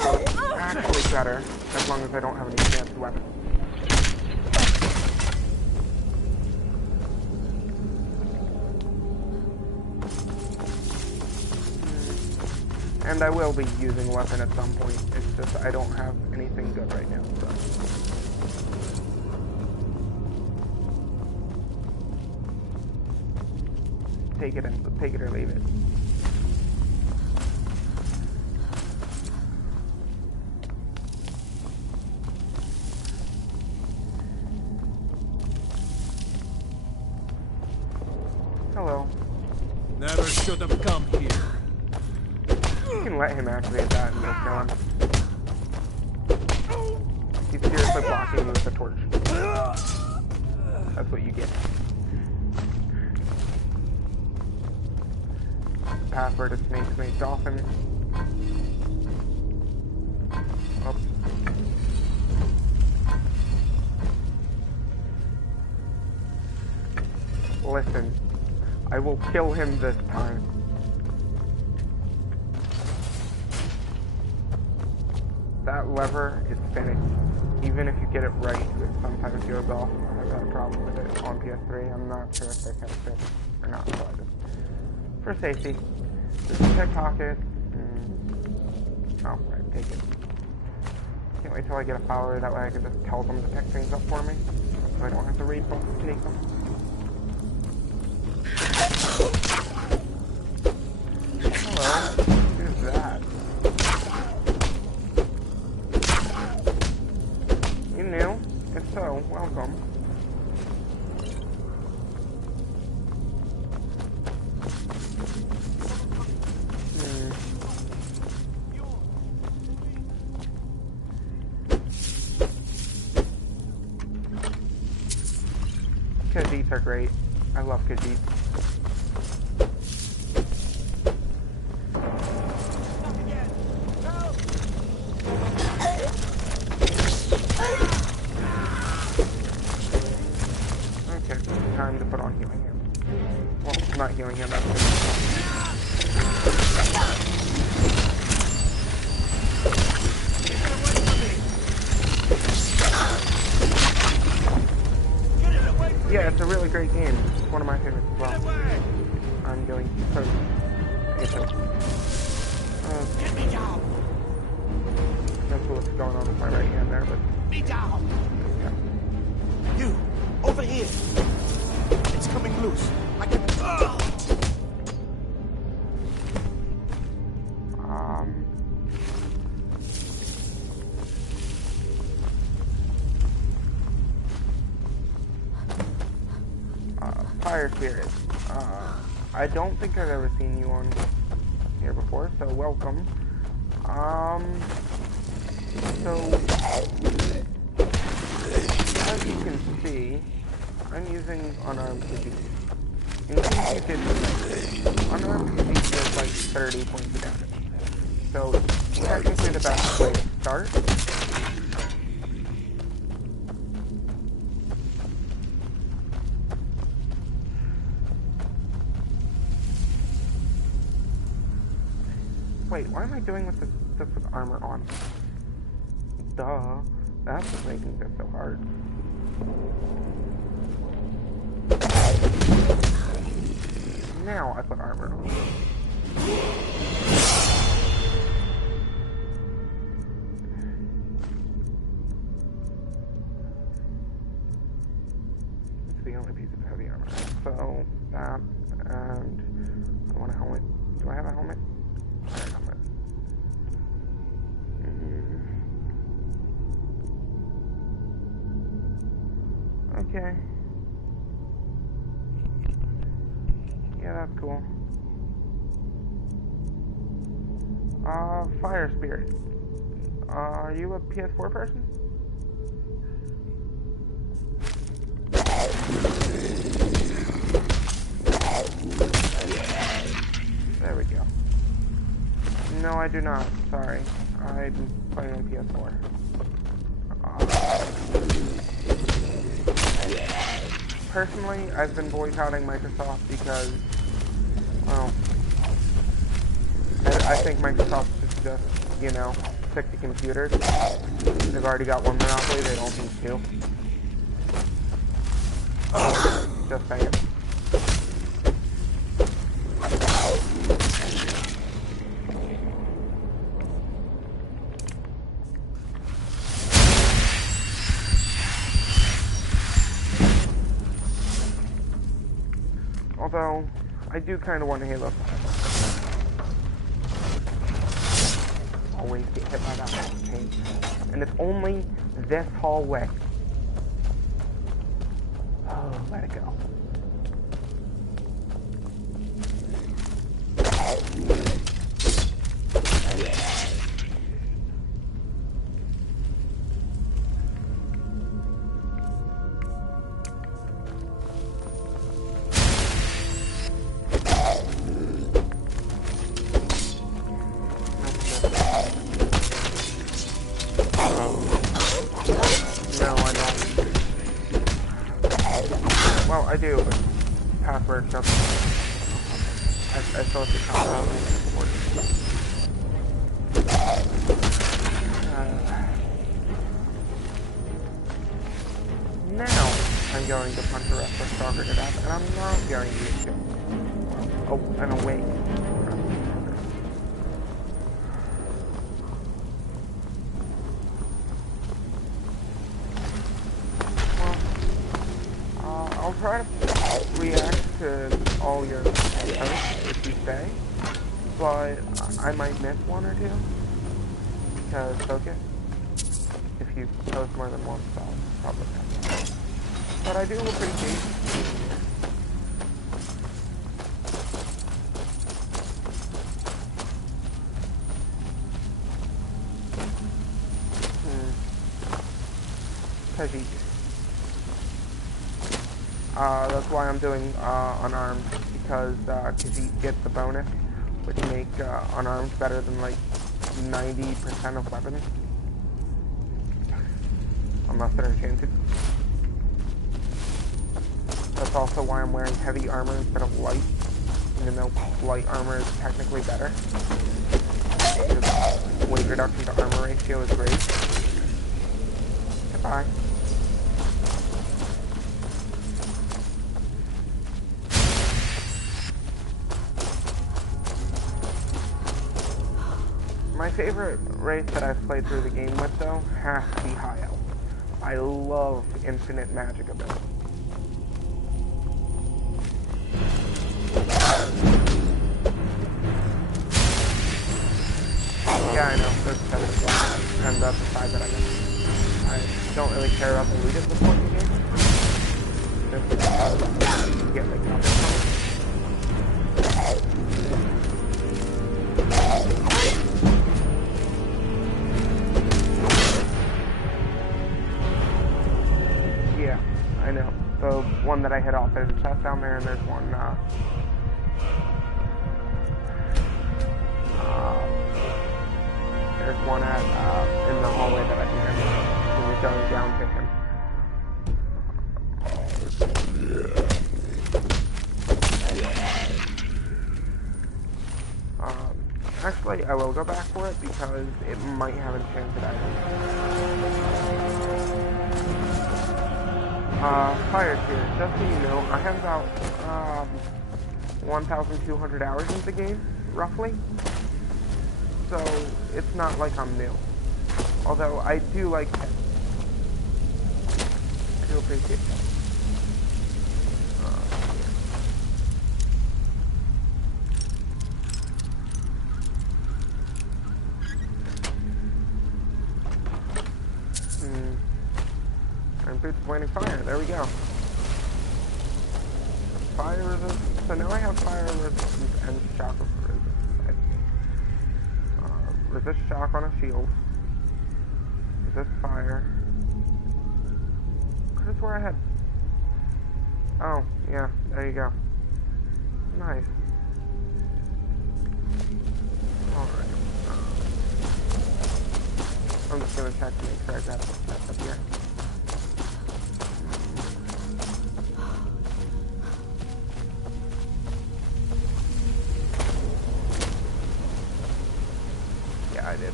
So it's actually better, as long as I don't have any fancy weapons. And I will be using a weapon at some point. It's just I don't have anything good right now. So. Take it or leave it. Hello. Never should have come here. You can let him activate that and we'll kill him. He's seriously blocking me with a torch. That's what you get. Password is snake dolphin. Oops. Listen, I will kill him this time. That lever is finished. Even if you get it right, it sometimes goes off. I've had a problem with it on PS3. I'm not sure if they can fix or not, so I just... For safety. Just pickpocket. Oh, right, take it. Can't wait till I get a follower, that way I can just tell them to pick things up for me. So I don't have to read books to take them. Hello. Who's that? You new? If so, welcome. Khajiits are great. I love Khajiits. Okay, time to put on healing him. Well, not healing him, that's good. Yeah, it's a really great game. It's one of my favorites as well. I'm going to Get me down! That's what's going on with my right hand there, but... Me down! Yeah. You! Over here! It's coming loose. I can... Fire Spirit. I don't think I've ever seen you on here before, so welcome. So, as you can see, I'm using unarmed Khajiit. Unarmed Khajiit does like 30 points of damage. So, technically the best way to start. Wait, why am I doing this with armor on? Duh. That's what's making this so hard. Now I put armor on. It's the only piece of heavy armor. So, that, and I want a helmet. Do I have a helmet? Okay. Yeah, that's cool. Fire Spirit. Are you a PS4 person? There we go. No, I do not. Sorry. I'm playing on PS4. Personally, I've been boycotting Microsoft because, well, I think Microsoft should just, you know, stick to computers. They've already got one monopoly, they don't need two. Just saying. Although, I do kind of want a Halo 5. Always get hit by that wall change. And it's only this hallway. Oh, let it go. Well, I do, but password stuff. I still have to count out now, I'm going to punch the rest of the stalker to death, and I'm not going to use it. Oh, and awake. I'll try to react to all your posts if you stay, but I might miss one or two, because focus, if you post more than once, I'll probably miss. But I do appreciate being here. Khajiit. That's why I'm doing unarmed, because Khajiit gets the bonus, which make unarmed better than like 90% of weapons, unless they're enchanted. That's also why I'm wearing heavy armor instead of light, even though light armor is technically better. Because weight reduction to armor ratio is great. Goodbye. My favorite race that I've played through the game with, though, has to be High Elf. I love infinite magic ability. Yeah, I know, there's 7, and that's the side that I miss. I don't really care about the loot at this point in the game. Just because you can get like nothing from it. I know. The one that I hit off, there's a chest down there, and there's one, there's one at, in the hallway that I think I missed when you're going down to him. Actually, I will go back for it, because it might have enchanted items. Fire Spirit, just so you know, I have about 1,200 hours into the game, roughly. So, it's not like I'm new. Although, I do like pets. I do appreciate pets. Boots of Flaming Fire, there we go. Fire resist. so now I have fire resistance and shock resistance. Resist shock on a shield. Resist fire. Could have swore I had... Oh, yeah, there you go. Nice. Alright. I'm just gonna check to make sure I got stuff up here. Yeah, I did.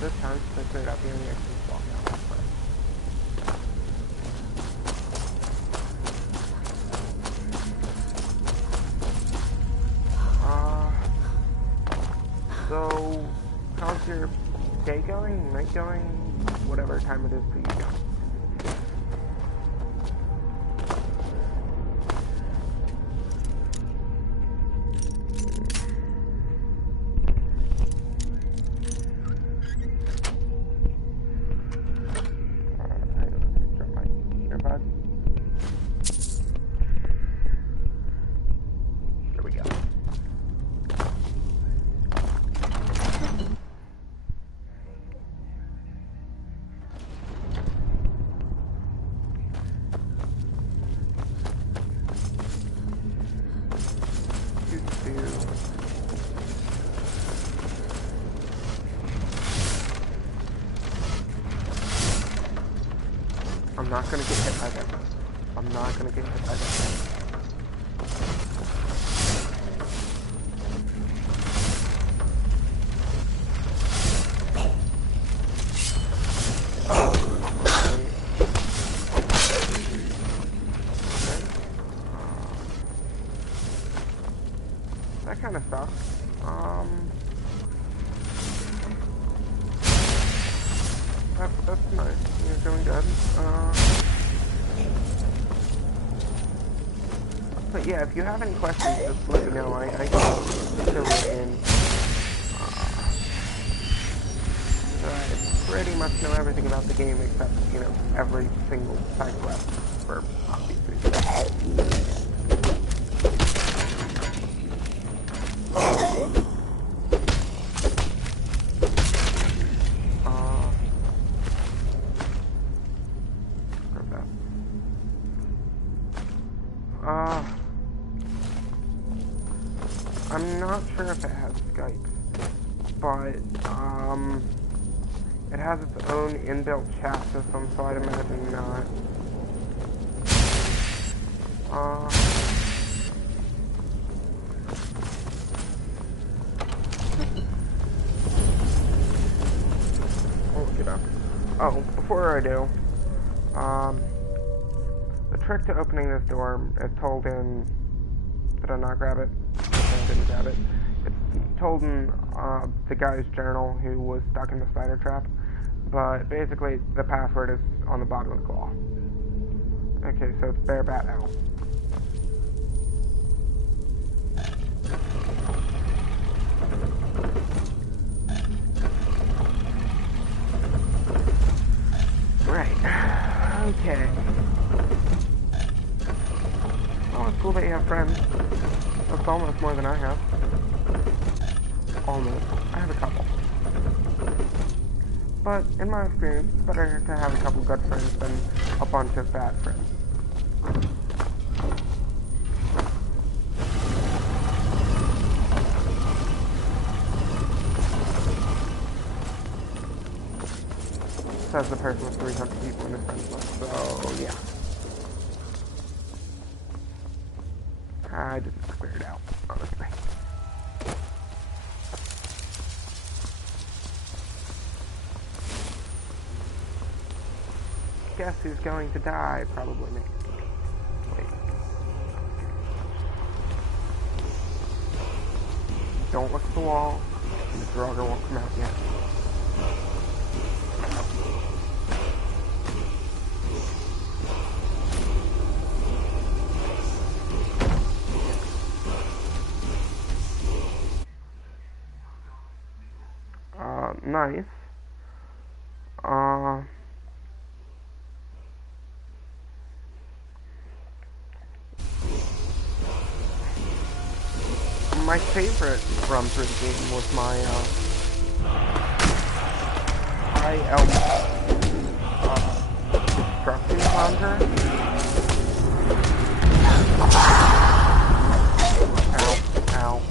This time, since I cleared out the enemy, I can just walk out this way. So, how's your day going, night going, whatever time it is for you going? I'm not gonna get hit by that. I'm not gonna get hit by that. That kind of sucks. That's nice. You're doing good. But yeah, if you have any questions, just let me know. I can fill it in. I pretty much know everything about the game except, you know, every single side quest for obvious reasons. I'm not sure if it has Skype, but, it has its own inbuilt chat system, so I'd imagine not. I'll look it up. Oh, before I do, the trick to opening this door is told in... Did I not grab it? I didn't grab it. It's told in the guy's journal who was stuck in the spider trap. But basically, the password is on the bottom of the claw. Okay, so it's Bear Bat L. Right. Okay. Oh, it's cool that you have friends. That's almost more than I have. Almost. I have a couple. But, in my experience, it's better to have a couple good friends than a bunch of bad friends. Says the person with 300 people in his friends list, so yeah. I didn't clear it out, honestly. Guess who's going to die? Probably me. Wait. Don't look at the wall, and the Draugr won't come out yet. Nice. favorite run through the game was my high elm destruction conjurer. Ow, ow.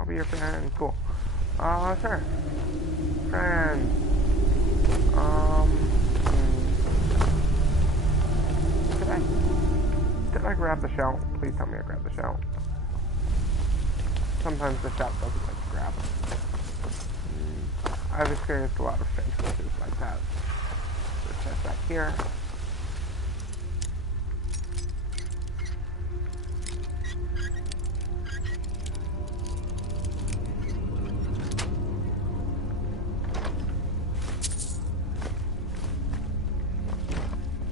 I'll be your friend. Cool. Sure. Friend. Did I grab the shell? Please tell me I grabbed the shell. Sometimes the shell doesn't like to grab. I've experienced a lot of strange glitches like that. There's chest back here.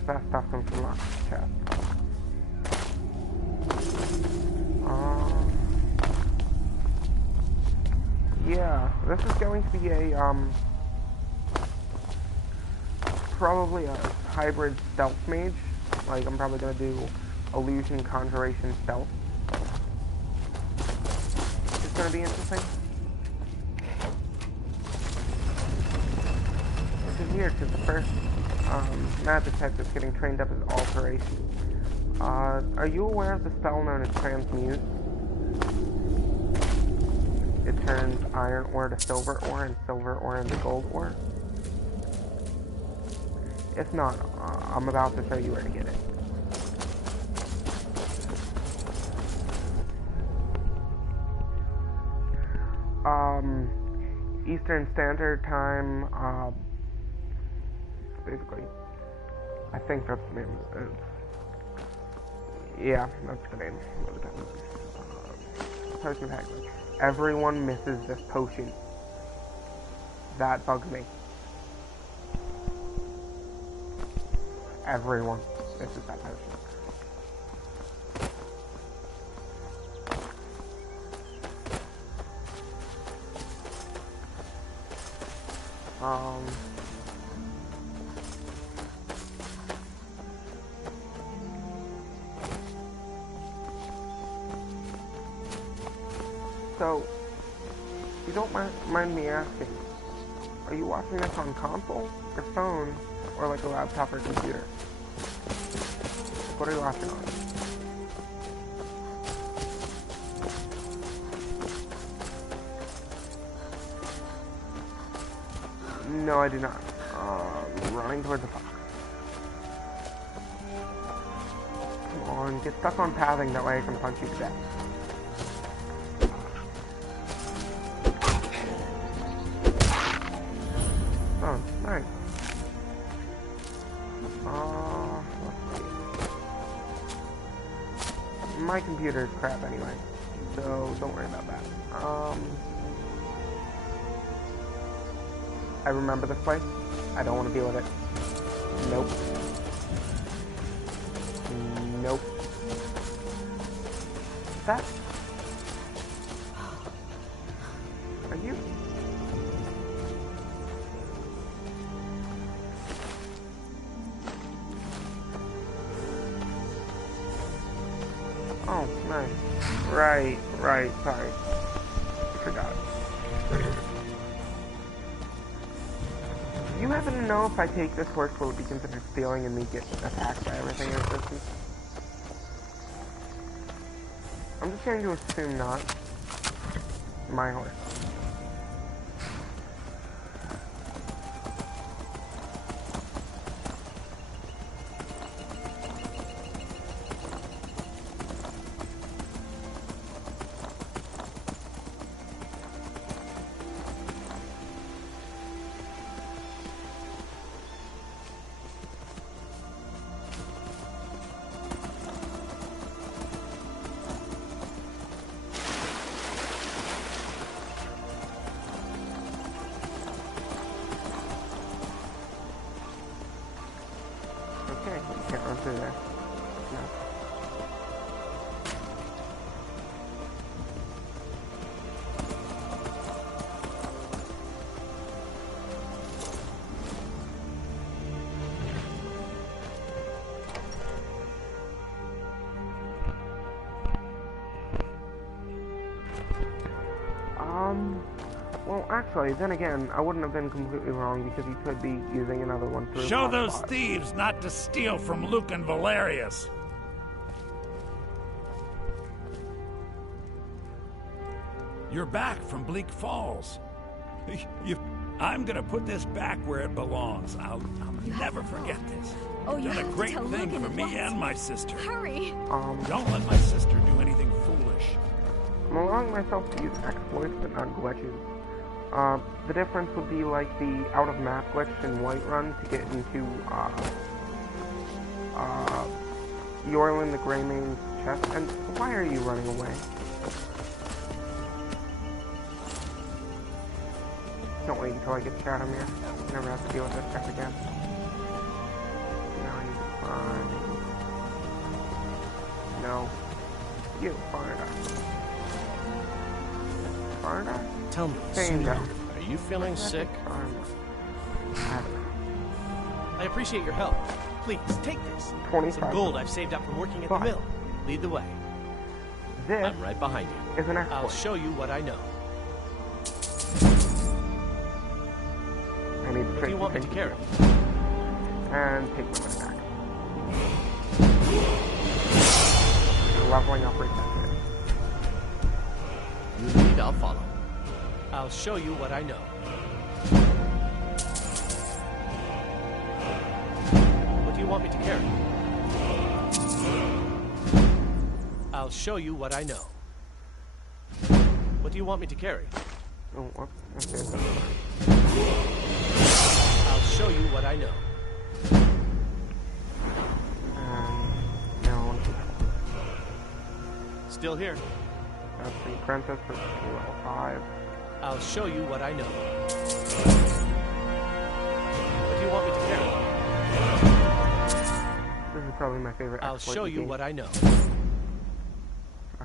That stuff comes from locked chest. Yeah, this is going to be a, probably a hybrid stealth mage. Like, I'm probably going to do illusion, conjuration, stealth. It's going to be interesting. Which is weird, because the first, magic tech that's getting trained up is alteration. Are you aware of the spell known as transmute? It turns iron ore to silver ore and silver ore into gold ore. If not, I'm about to show you where to get it. Eastern Standard Time, basically, I think that's the name. Yeah, that's the name. Potion pack. Everyone misses this potion. That bugs me. Everyone misses that potion. So, if you don't mind me asking, are you watching this on console, or phone, or like a laptop or computer? What are you watching on? No, I do not. Running towards the fox. Come on, get stuck on pathing, that way I can punch you to death. Oh, nice. Let's see. My computer's crap anyway, so don't worry about that. I remember this place. I don't want to deal with it. Nope. Nope. That? Are you? Oh, nice. Right, sorry. I forgot. Do you happen to know if I take this horse, will it be considered stealing and me get attacked by everything in distance? I'm just going to assume not. My horse. Well, actually, then again, I wouldn't have been completely wrong because he could be using another one through. Show those thieves not to steal from Luke and Valerius. You're back from Bleak Falls. I'm gonna put this back where it belongs. I'll never forget this. Oh, You've done a great thing for me and my sister. Hurry! Don't let my sister do anything foolish. I'm allowing myself to use exploits, but not glitches. The difference would be like the out-of-map glitch in Whiterun to get into, Yorlin the Greymane's chest. And why are you running away? Don't wait until I get Shadowmere. Never have to deal with this stuff again. Now I need to find... No. You, Farda. Farda? Tell me, Same are you feeling sick? I appreciate your help. Please, take this. 25. Some gold I've saved up from working at the mill. Lead the way. This I'm right behind you. is an exploit. I'll show you what I know. I need to What do you want me to carry? And take my money back. Leveling up retention. You lead, I'll follow. I'll show you what I know. What do you want me to carry? I'll show you what I know. What do you want me to carry? Oh, what? Okay. I'll show you what I know. No. Still here. That's the apprentice for level 5. I'll show you what I know. What do you want me to carry? This is probably my favorite I'll exploit show in the you game. what I know.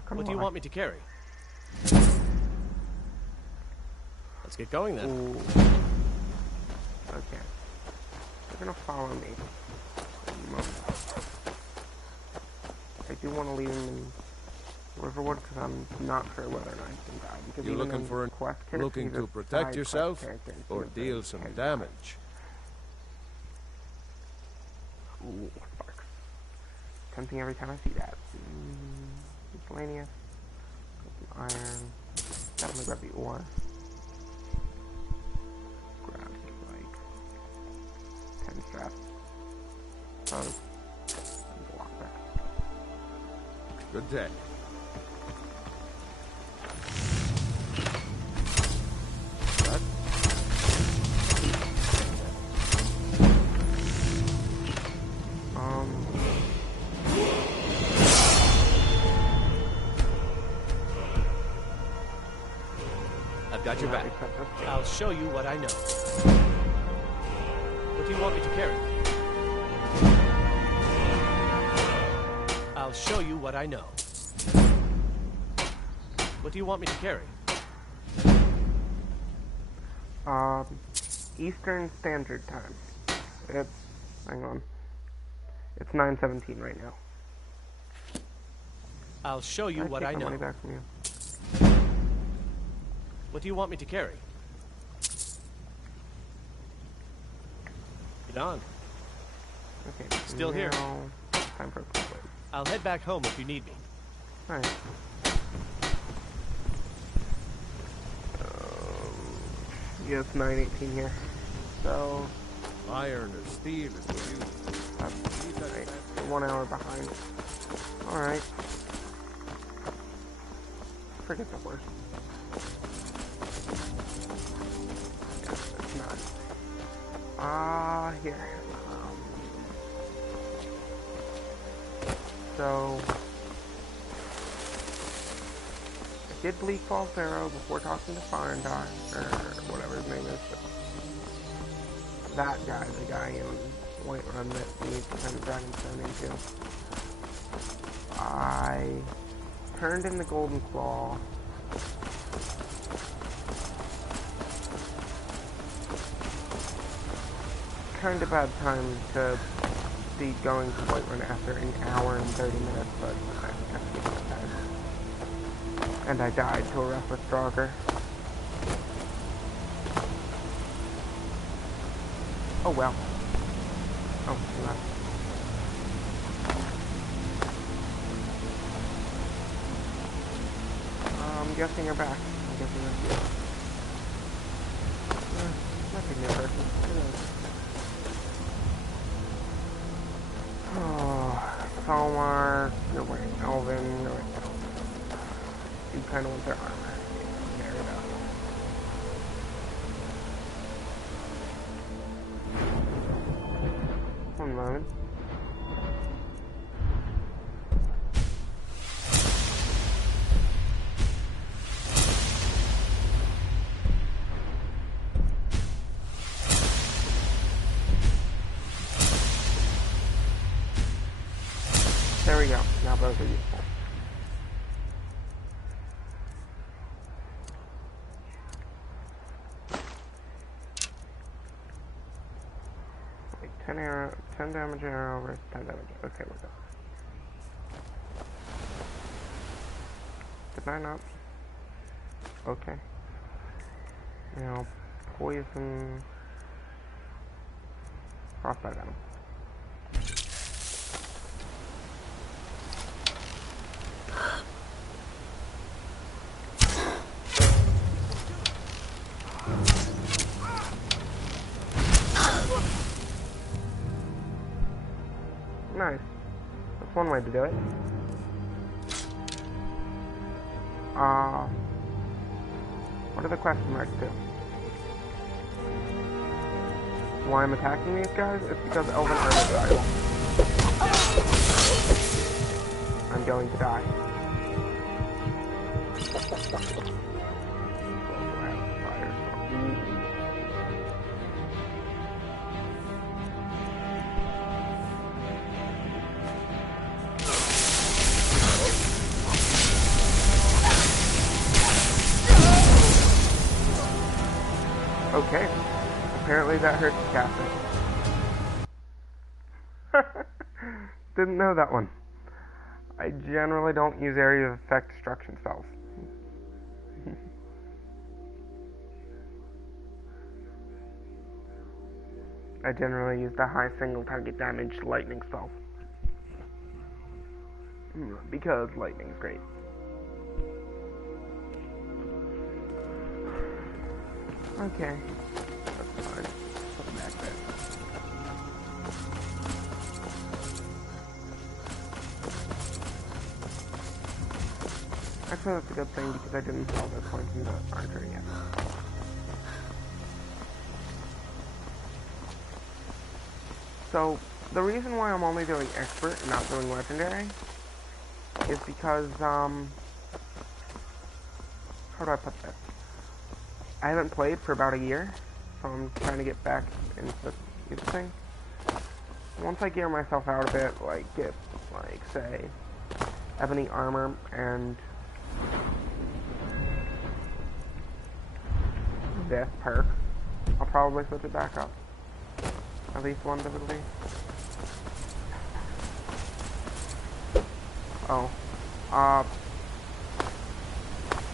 What do you want me to carry? Let's get going then. Ooh. Okay. They're gonna follow me. I do want to leave him in Riverwood because I'm not sure whether or not he can die. Because You even looking in for quest characters, looking he's to a protect side yourself quest character, or so he deal some can damage? die. Ooh, sparks. Tempting every time I see that. Miscellaneous. Iron. Definitely grab the ore. Grab like 10 straps. And walk back. Good day. What? I've got your back. I'll show you what I know. What do you want me to carry? I'll show you what I know. What do you want me to carry? Eastern Standard Time. Hang on. It's 9:17 right now. I'll show you what I know. Money back from you. What do you want me to carry? Get on. Okay. Still here. Time for a quick wait. I'll head back home if you need me. Alright. Yeah, it's 9:18 here. So... Iron or steel is the use. That's right. 1 hour behind. Alright. Forget the horse. Yeah, it's not. Here. So... I did Bleak Falls Pharaoh before talking to Farndar, or whatever his name is. That guy, the guy in Whiterun that we need to turn the Dragonstone into. I turned in the Golden Claw. Kind of bad time to be going to Whiterun after an hour and 30 minutes, but I have to get that time. And I died to a Restless Draugr. Oh well. Oh, no. I'm guessing you're back. I'm guessing that's you. Might be a new person. Who knows? Oh, Salmar, you're wearing Elvin, no, you kind of want their armor. There we go. One moment. There we go. Now those are useful. Like 10 damage arrow versus 10 damage. Okay, we're good. Did I not? Okay. Now, poison. Frostbite venom. Nice. That's one way to do it. What are the question marks do? Why I'm attacking these guys? It's because Elven armor died. I'm going to die. Okay. Apparently that hurts casting. Didn't know that one. I generally don't use area of effect destruction spells. I generally use the high single target damage lightning spell. Because lightning's great. Okay. That's fine. Put it back there. Actually, that's a good thing because I didn't sell this point in the archer yet. So, the reason why I'm only doing expert and not doing legendary is because, how do I put this? I haven't played for about a year, so I'm trying to get back into the thing. Once I gear myself out a bit, like get, like, say, ebony armor and this perk, I'll probably switch it back up. At least one difficulty. Oh.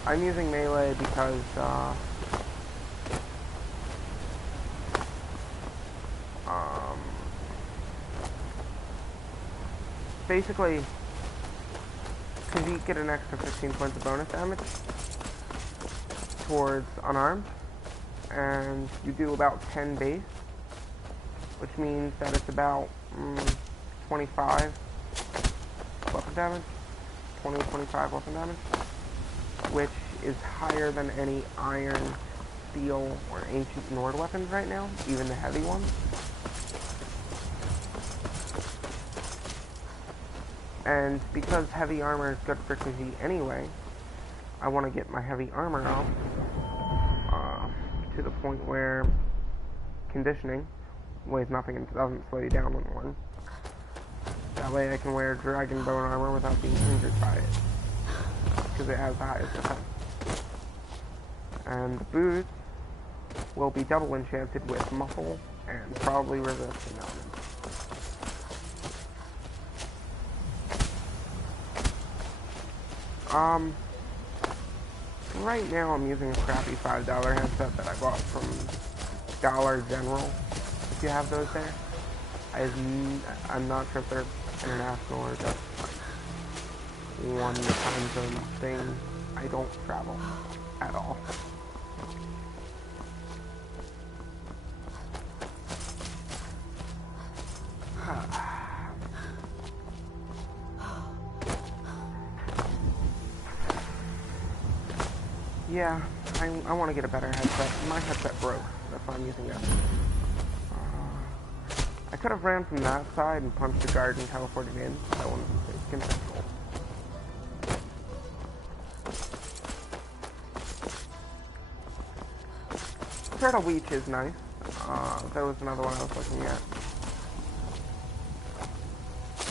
I'm using melee because, basically, because you get an extra 15 points of bonus damage towards unarmed, and you do about 10 base, which means that it's about 25 weapon damage, 20-25 weapon damage, which is higher than any iron, steel, or ancient Nord weapons right now, even the heavy ones. And because heavy armor is good for Khajiit anyway, I want to get my heavy armor out to the point where conditioning weighs nothing and doesn't slow you down on one. That way I can wear dragon bone armor without being injured by it, because it has the highest defense. And the boots will be double enchanted with muscle and probably resist elements. Right now I'm using a crappy $5 headset that I bought from Dollar General. if you have those there. I'm not sure if they're international or just one time zone thing. I don't travel at all. Yeah, I want to get a better headset. My headset broke. That's why I'm using it. I could have ran from that side and punched the guard and teleported in. That one is consensual. Turtle Beach is nice. There was another one I was looking at.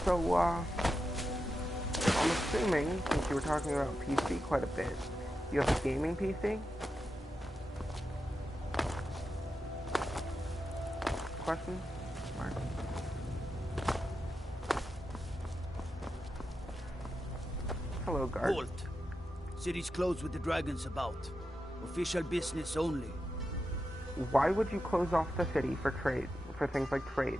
So, I'm assuming, since you were talking about PC quite a bit, you have a gaming PC? Question? Mark. Hello, guard. Halt! City's closed with the dragons about. Official business only. Why would you close off the city for trade, for things like trade?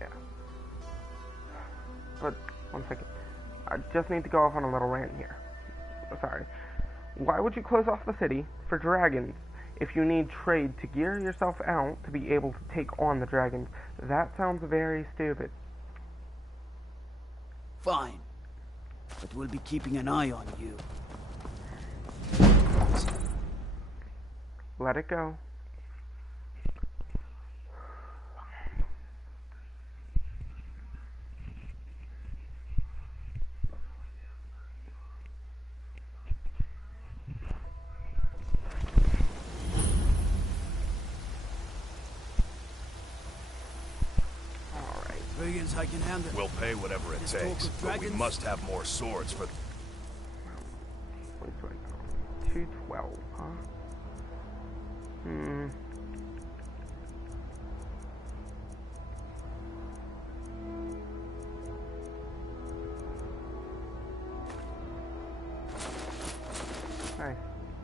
Yeah. But, one second. I just need to go off on a little rant here. Sorry. Why would you close off the city for dragons if you need trade to gear yourself out to be able to take on the dragons? That sounds very stupid. Fine. But we'll be keeping an eye on you. Let it go. Brigands I can handle. We'll pay whatever it takes, but we must have more swords for... 212, huh? Nice.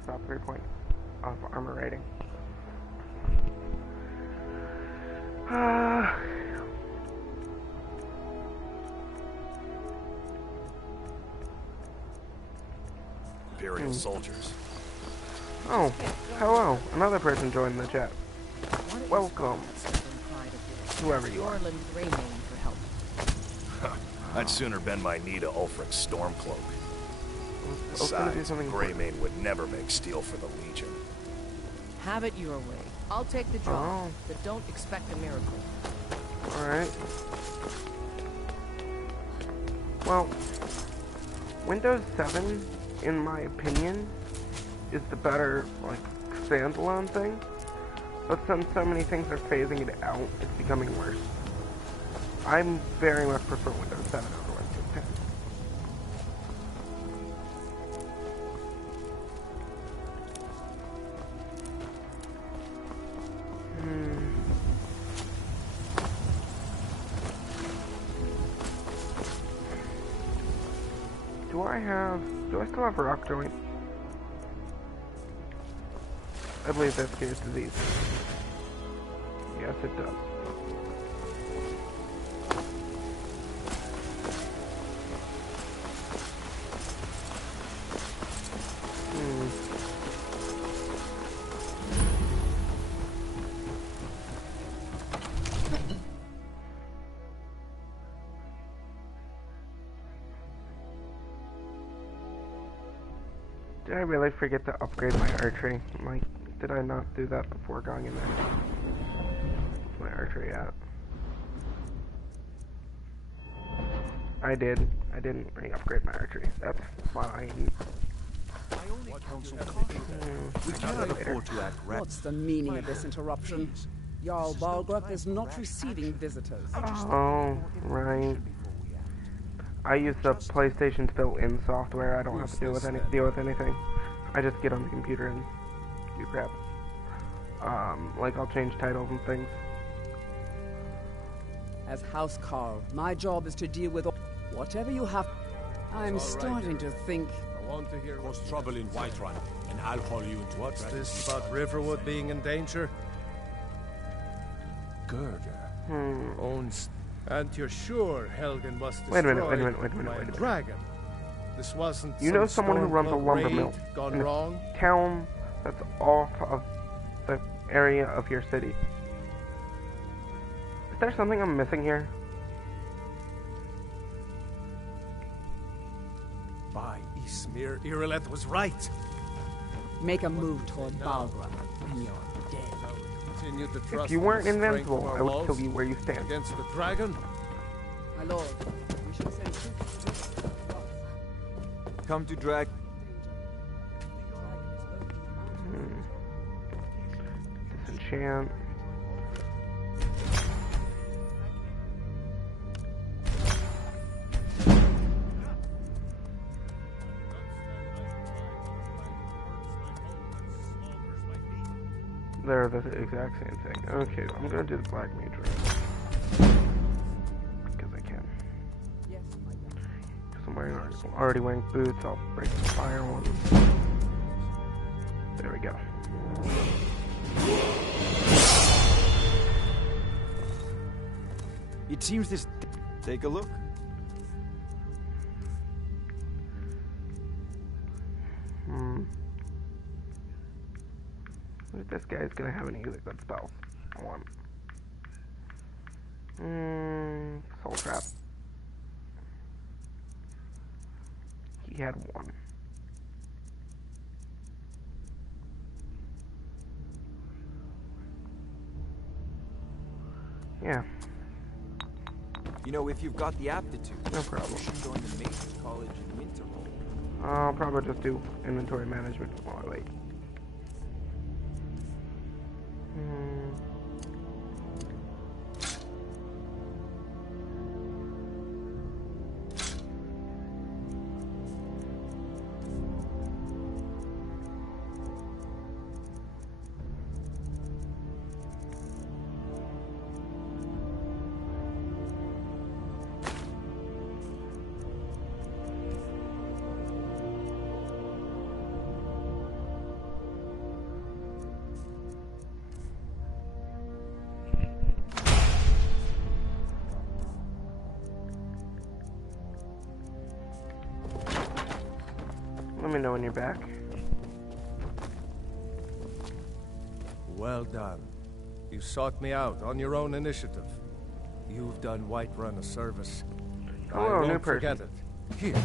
About 3 points of armor rating. Imperial soldiers. Oh, hello. Another person joined the chat. Welcome. Whoever you are. I'd sooner bend my knee to Ulfric's Stormcloak. Besides, Greymane would never make steel for the Legion. Have it your way. I'll take the job, but don't expect a miracle. Alright. Well, Windows 7, in my opinion, is the better, like, standalone thing. But since so many things are phasing it out, it's becoming worse. I'm very much prefer Windows 7 over Windows 10. Do I still have rock joint? I believe this cures disease. Yes, it does. Did I really forget to upgrade my archery? Like, did I not do that before going in there? Where's my archery at? I did. I didn't re-upgrade my archery. That's fine. We cannot afford to act reckless. What's the meaning of this interruption? Jarl Balgruuf is not receiving visitors. Oh, right. I use the PlayStation's built-in software. I don't have to deal with anything. I just get on the computer and do crap. Like I'll change titles and things. As House Carl, my job is to deal with whatever you have. I'm starting to think I want to hear Cause trouble in Whiterun, and I'll haul you into What's a dragon. this about Riverwood being in danger? Gerda owns... And you're sure Helgen was destroyed Wait a minute. dragon? This wasn't You know someone who runs a lumber mill gone in a wrong? town that's off of the area of your city. Is there something I'm missing here? By Ismir, Irileth was right. Make a move toward Balgra, and you're dead. Continue to trust If you weren't in the strength invincible, of our I would walls kill you where you stand. against the dragon. My lord, we should send troops. Come to drag. Disenchant. They're the exact same thing. Okay, I'm gonna do the black mage right. Because I can. Because I'm already wearing boots, I'll break the fire one. There we go. It seems this... Take a look. If this guy's gonna have any good spells. One. Soul Trap. He had one. Yeah. You know, if you've got the aptitude, no problem. You should join the Mages College in Winterhold. I'll probably just do inventory management while I wait. Let me know when you're back. Well done. You sought me out on your own initiative. You've done Whiterun a service. Hello, I won't new person. forget it. Here,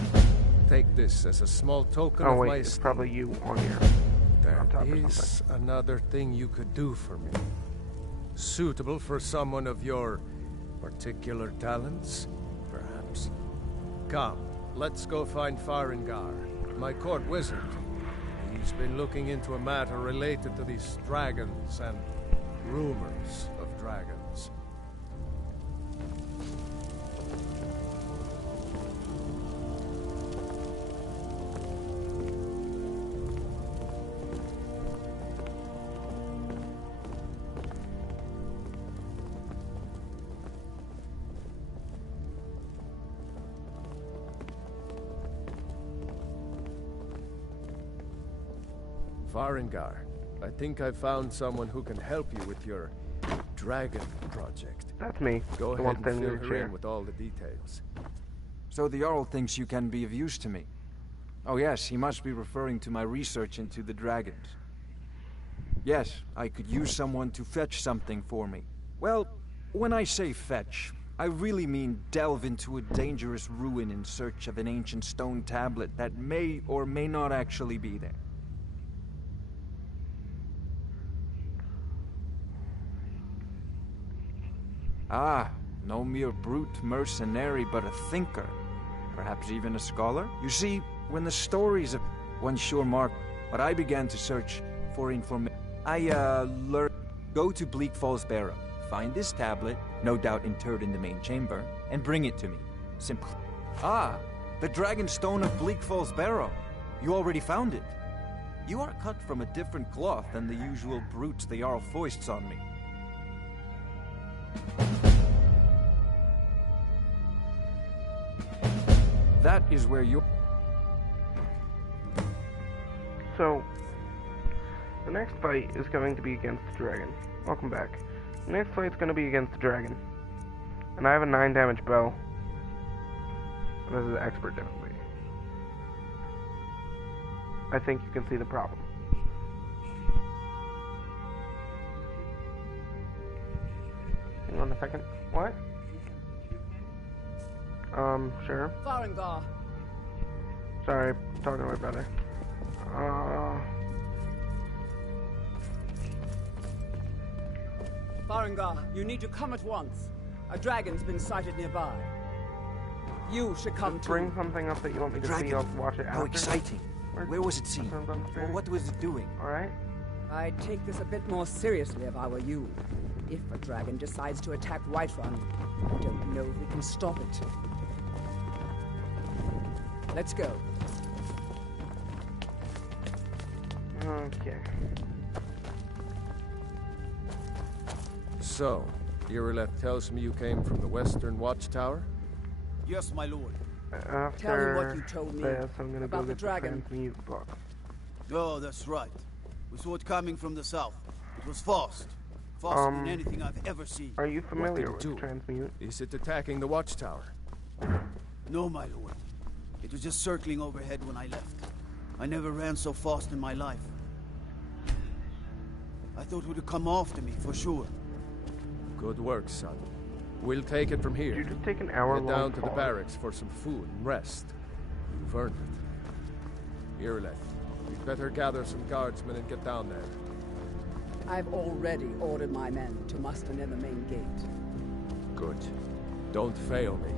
take this as a small token Oh of wait, my it's esteem. probably you on your laptop or There is something. another thing you could do for me. Suitable for someone of your particular talents, perhaps. Come, let's go find Farengar, my court wizard. He's been looking into a matter related to these dragons and rumors of dragons. Farengar, I think I found someone who can help you with your dragon project. That's me. Go the ahead one and standing fill in the her chair. in with all the details. So the Jarl thinks you can be of use to me. Oh yes, he must be referring to my research into the dragons. Yes, I could use someone to fetch something for me. Well, when I say fetch, I really mean delve into a dangerous ruin in search of an ancient stone tablet that may or may not actually be there. Ah, no mere brute mercenary, but a thinker. Perhaps even a scholar? You see, when the stories of one sure mark, but I began to search for information. I learned. Go to Bleak Falls Barrow, find this tablet, no doubt interred in the main chamber, and bring it to me. Simply. Ah, the Dragon Stone of Bleak Falls Barrow. You already found it. You are cut from a different cloth than the usual brutes the Jarl foists on me. That is where you... So, the next fight is going to be against the dragon. Welcome back. The next fight's going to be against the dragon. And I have a 9 damage bow. And this is expert difficulty. I think you can see the problem. Hang on a second. What? Sure. Farengar. Sorry, talking to my brother. Farengar, you need to come at once. A dragon's been sighted nearby. You should come Just too. bring something up that you want me to see. I'll watch it after. How exciting. Where was it seen? What was it doing? Alright. I'd take this a bit more seriously if I were you. If a dragon decides to attack Whiterun, I don't know if we can stop it. Let's go. Okay. So, Irileth tells me you came from the Western Watchtower? Yes, my lord. After Tell me what you told me this, I'm gonna about go the get dragon. the transmute book. Oh, that's right. We saw it coming from the south. It was fast. Faster than anything I've ever seen. Are you familiar with transmute? Is it attacking the Watchtower? No, my lord. It was just circling overhead when I left. I never ran so fast in my life. I thought it would have come after me, for sure. Good work, son. We'll take it from here. Did you just take an hour Get long down to the pause? barracks for some food and rest. You've earned it. Irileth, you'd better gather some guardsmen and get down there. I've already ordered my men to muster near the main gate. Good. Don't fail me.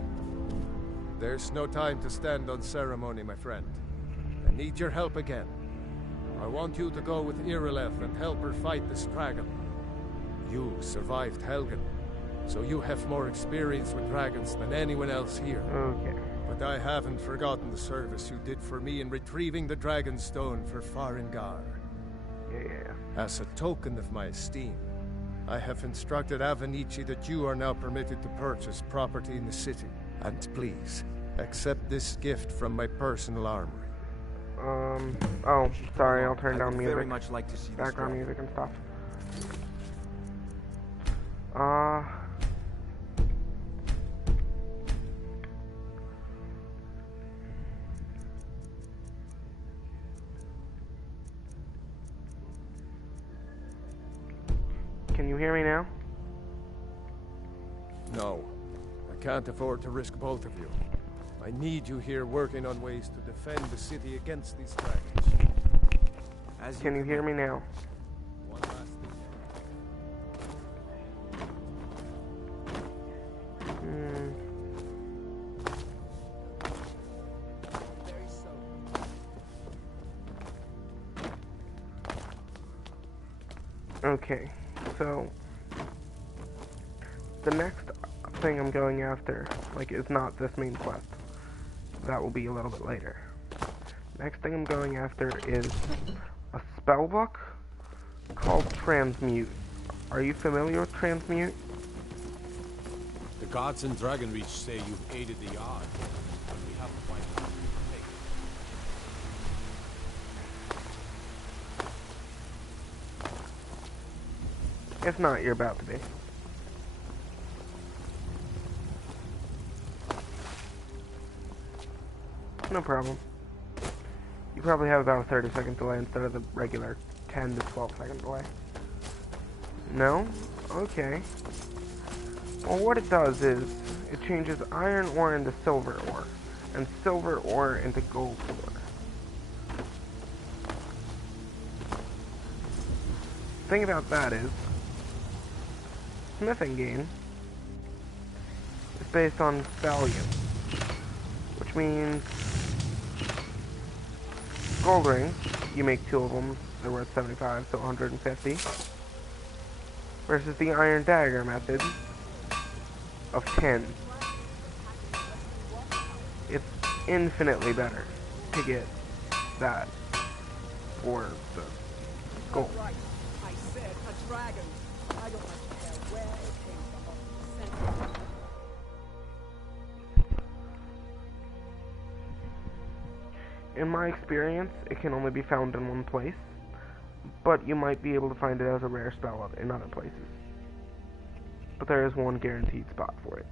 There's no time to stand on ceremony, my friend. I need your help again. I want you to go with Irileth and help her fight this dragon. You survived Helgen, so you have more experience with dragons than anyone else here. Okay. But I haven't forgotten the service you did for me in retrieving the Dragon Stone for Farengar. Yeah. As a token of my esteem, I have instructed Avenici that you are now permitted to purchase property in the city. And please, accept this gift from my personal armory. Oh, sorry, I'll turn I down would music. very much like to see this Background dragon. music and stuff. Can you hear me now? No, I can't afford to risk both of you. I need you here working on ways to defend the city against these dragons. Can you hear me now? One last Okay, so the next thing I'm going after, like, is not this main quest. That will be a little bit later. Next thing I'm going after is a spell book called Transmute. Are you familiar with Transmute? The gods in Dragonreach say you've aided the Yard. We have to fight them. If not, you're about to be. No problem. You probably have about a 30-second delay instead of the regular 10 to 12-second delay. No? Okay. Well, what it does is, it changes iron ore into silver ore, and silver ore into gold ore. The thing about that is, smithing gain is based on value, which means gold rings, you make 2 of them, they're worth 75, so 150, versus the iron dagger method of 10. It's infinitely better to get that for the gold. Right. I said a dragon. I don't like to care where it came from or sent it. in my experience, it can only be found in one place, but you might be able to find it as a rare spell in other places. But there is one guaranteed spot for it.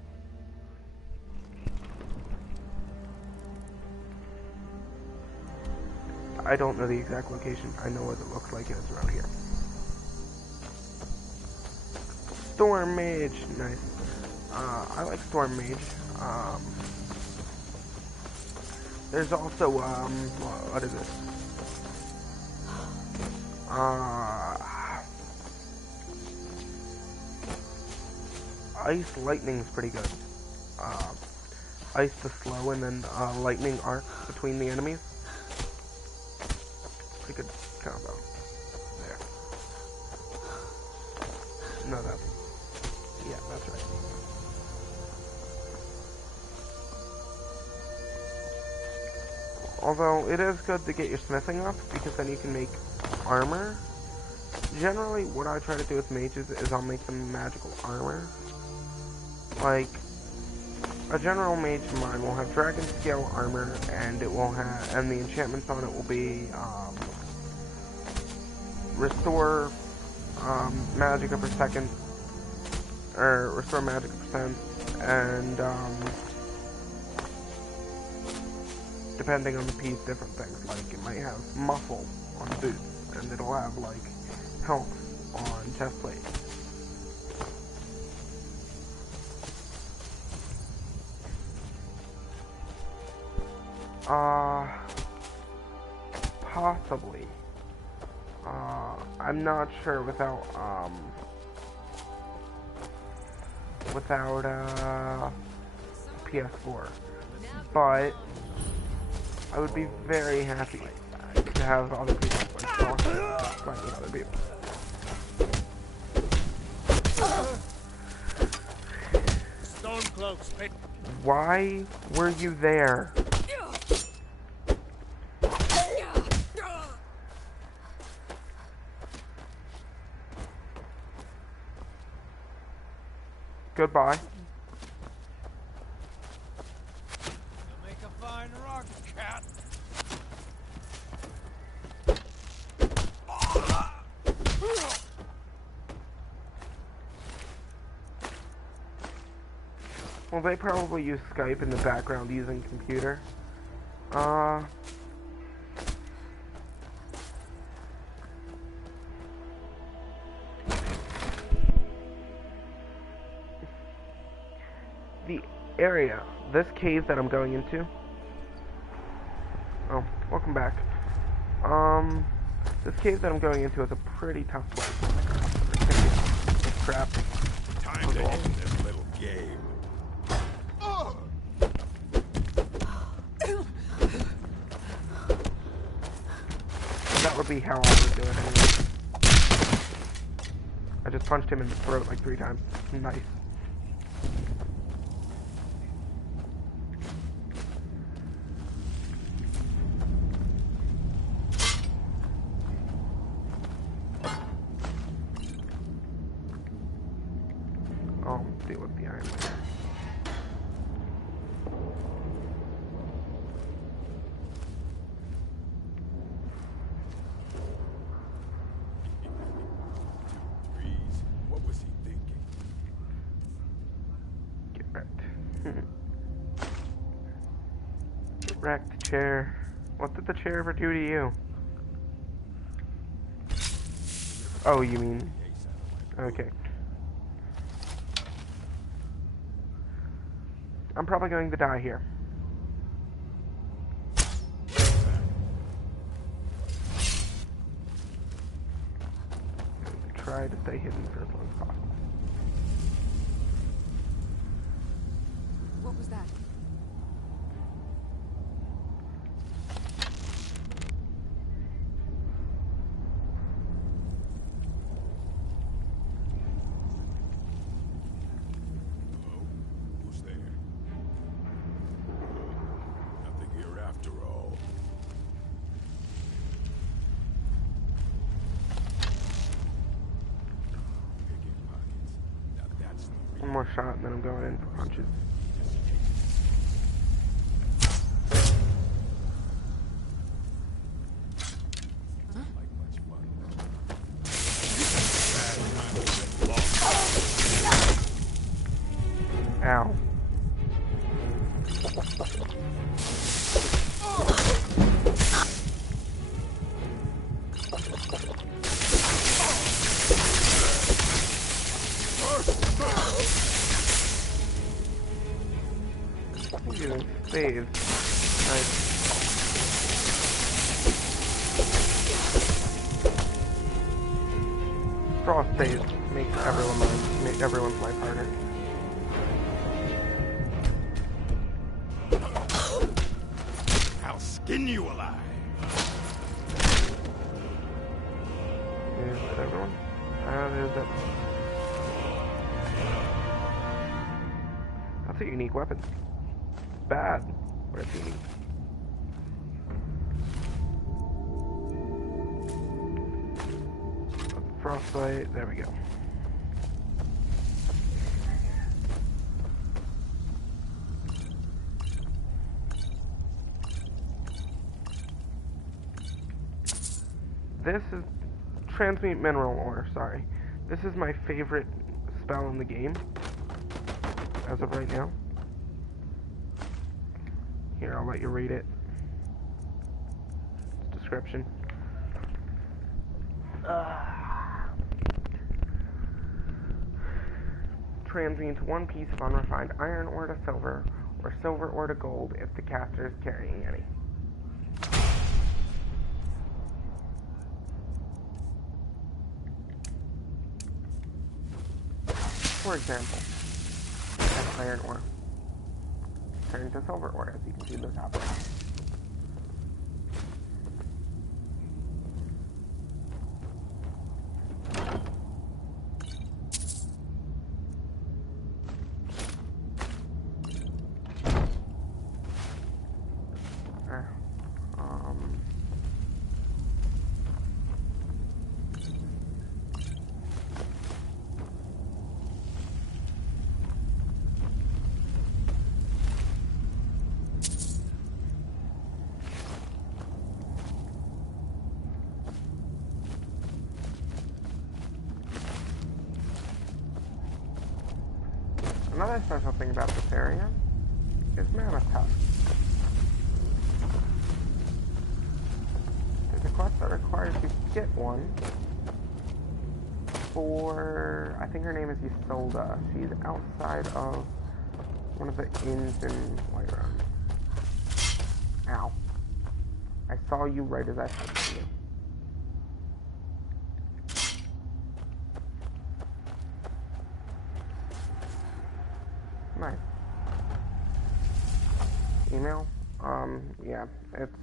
I don't know the exact location. I know what it looks like, and it's around here. Storm Mage, nice. I like Storm Mage. There's also, what is it? Ice Lightning's pretty good. Ice the slow, and then lightning arc between the enemies. Pretty good combo. There. No, yeah, that's right. Although, it is good to get your smithing up, because then you can make armor. Generally, what I try to do with mages is I'll make them magical armor. Like, a general mage of mine will have dragon scale armor, and it will have, and the enchantments on it will be, restore, magic per second, or restore magic percent, and, depending on the piece, different things. Like, it might have muscle on boots, and it'll have, like, health on chest plate. Possibly. I'm not sure without PS4. But I would be very happy to have other people install playing with other people. Stormcloaks. Why were you there? Goodbye. You'll make a fine rock cat. Well, they probably use Skype in the background using computer. The area, this cave that I'm going into. Oh, welcome back. This cave that I'm going into is a pretty tough place. Crap. Time to end this little game. That would be how I would do it anyway. I just punched him in the throat like 3 times. Nice. I'll deal with the iron later. What was he thinking? Get wrecked. Get wrecked, chair. What did the chair ever do to you? Oh, you mean... Okay. I'm probably going to die here. Try to stay hidden for as long as possible. What was that? Who's there? Nothing here after all. One more shot and then I'm going in for punches. Ow. Using spades. Nice. Frost spades makes everyone's life harder. I'll skin you alive. Is that everyone? There's everyone. That's a unique weapon. Bad, but it's unique. Frostbite, there we go. This is transmute mineral ore, sorry. This is my favorite spell in the game, as of right now. Here, I'll let you read it. Description. Transmutes one piece of unrefined iron ore to silver, or silver ore to gold if the caster is carrying any. For example, that's iron ore. Turning to silver ore, as you can see this happening. Another special thing about this area is mana tusk. There's a quest that requires you to get one for, I think her name is Isolda. She's outside of one of the inns in Whiterun. Ow. I saw you right as I touched you. Nice. Email? Yeah, it's,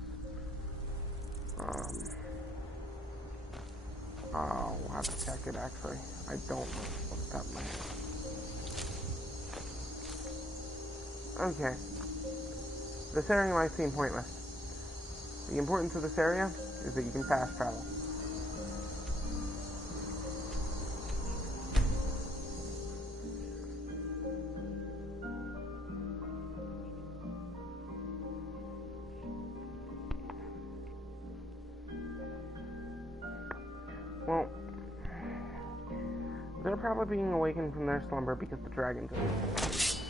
I'll have to check it actually. I don't know off the top of my head. Okay. This area might seem pointless. The importance of this area is that you can fast travel. Well, they're probably being awakened from their slumber because the dragon's in it.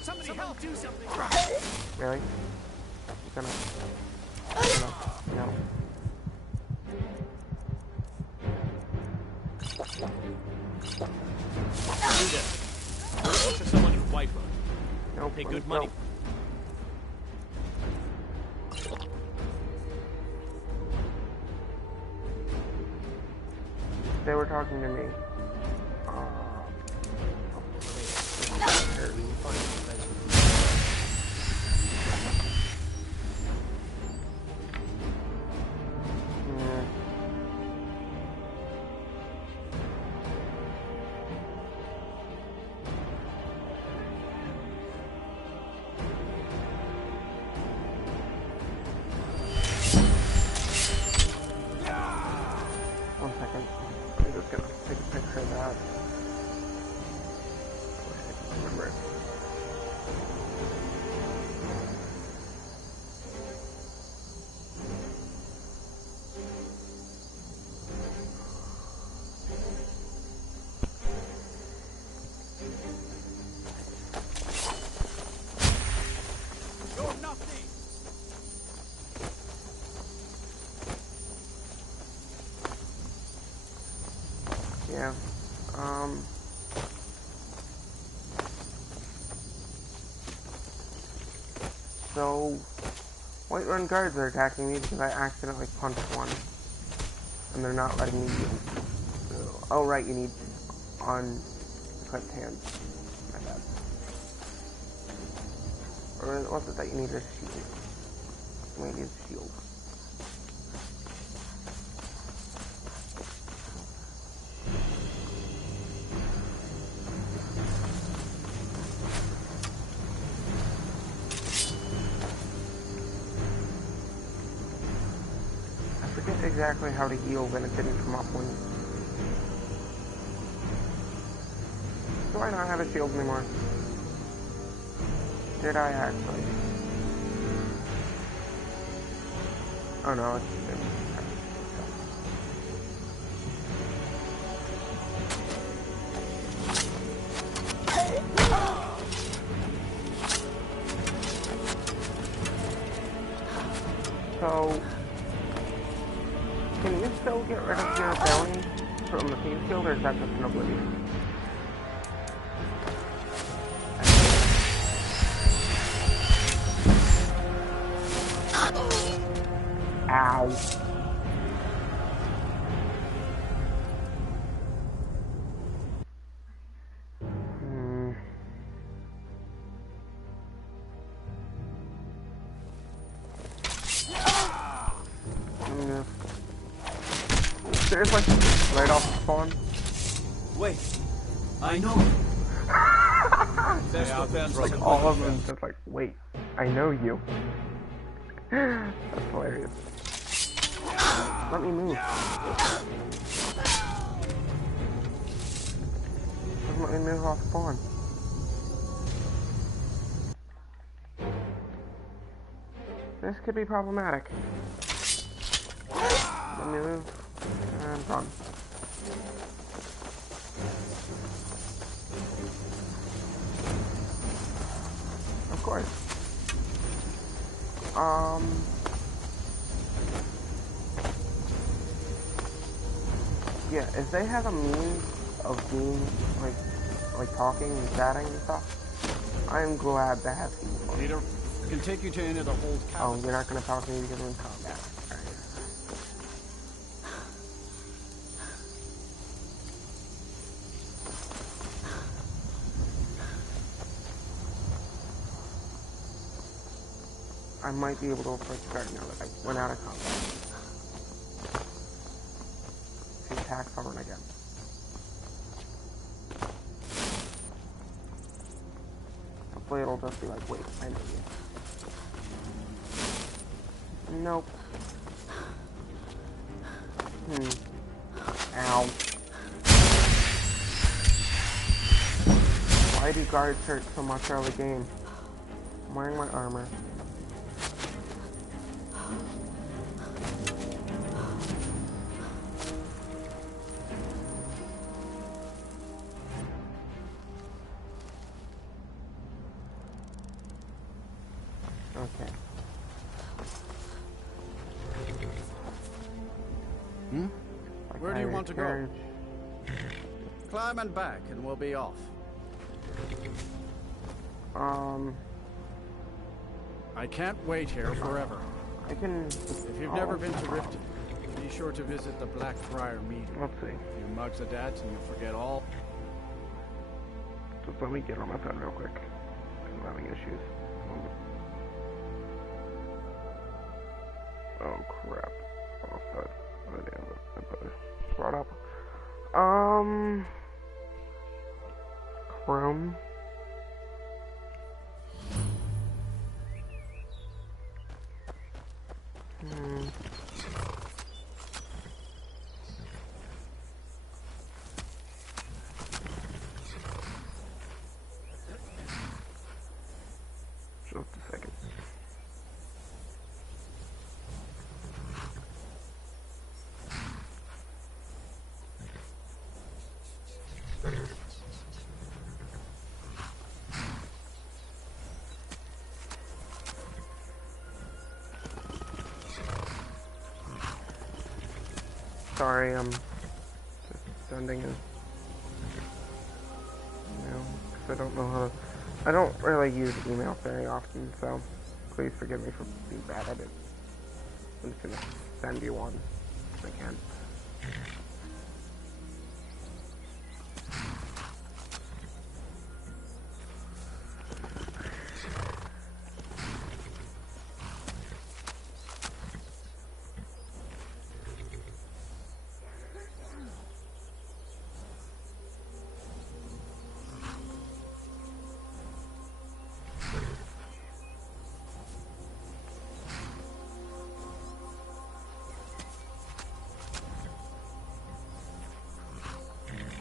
Somebody help do something! Really? You're gonna... No. Do this. Look for someone who's white run. Nope. Pay good money. They were talking to me. One second. I'm just gonna take a picture of that. I wish I could remember it. So, Whiterun guards are attacking me because I accidentally punched one. And they're not letting me heal. So, oh right, you need unequipped hands. My bad. Or what's it that you need a shield? You might need a shield. Exactly how to heal when it didn't come up when... Do I not have a shield anymore? Did I actually? Oh no, it's... So... Can you still get rid of your belly from the team skill, or is that just an oblivion? Ow. Seriously? Right off the spawn? Wait, I know. Like all of them just like, wait, I know you. That's hilarious. Let me move. Doesn't let me move off spawn. This could be problematic. Let me move. And run. Of course. Yeah, if they have a means of being, like talking and chatting and stuff, I'm glad to have people. Leader, I can take you to any of the hold cabins. Oh, you're not gonna talk to me because we're in combat. I might be able to approach the guard now that I went out of combat. To attack someone again. Hopefully it'll just be like, wait, I know you. Nope. Ow. Why do guards hurt so much early game? I'm wearing my armor. Okay. Where do you want to go? Climb and back, and we'll be off. I can't wait here forever. I can... If you've never been to Riften, be sure to visit the Blackfriar meeting. Let's see. You mugs of that, and you'll forget all. Just let me get on my phone real quick. I'm having issues. Oh crap. Oh, that I better brought up. Chrome. Just a second. Sorry, I'm just sending a, because I don't know how to, I don't really use email very often, so Please forgive me for being bad at it. I'm just gonna send you one if I can.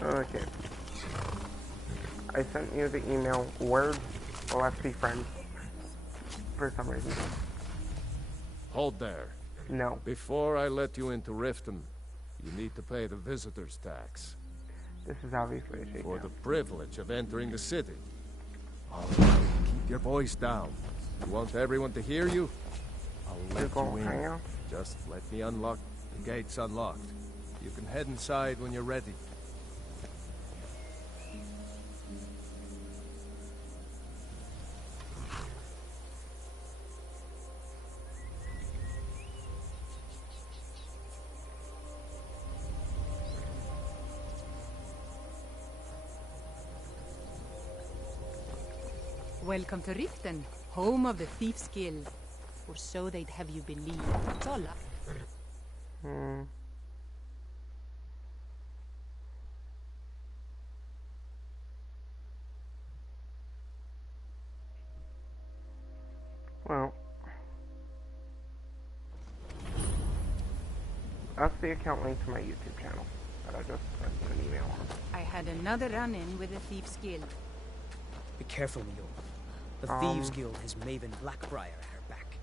Okay. I sent you the email. Words, let's be friends. For some reason. Hold there. No. Before I let you into Riften, you need to pay the visitor's tax. This is obviously a shakedown. For the privilege of entering the city. All right, keep your voice down. You want everyone to hear you? I'll let you in. Just let me unlock. The gate's unlocked. You can head inside when you're ready. Welcome to Riften, home of the Thief's Guild. Or so they'd have you believe. It's all up. Well, that's the account link to my YouTube channel that I just sent an email on. I had another run-in with the Thief's Guild. Be careful, Mule. The Thieves Guild has Maven Blackbriar at her back.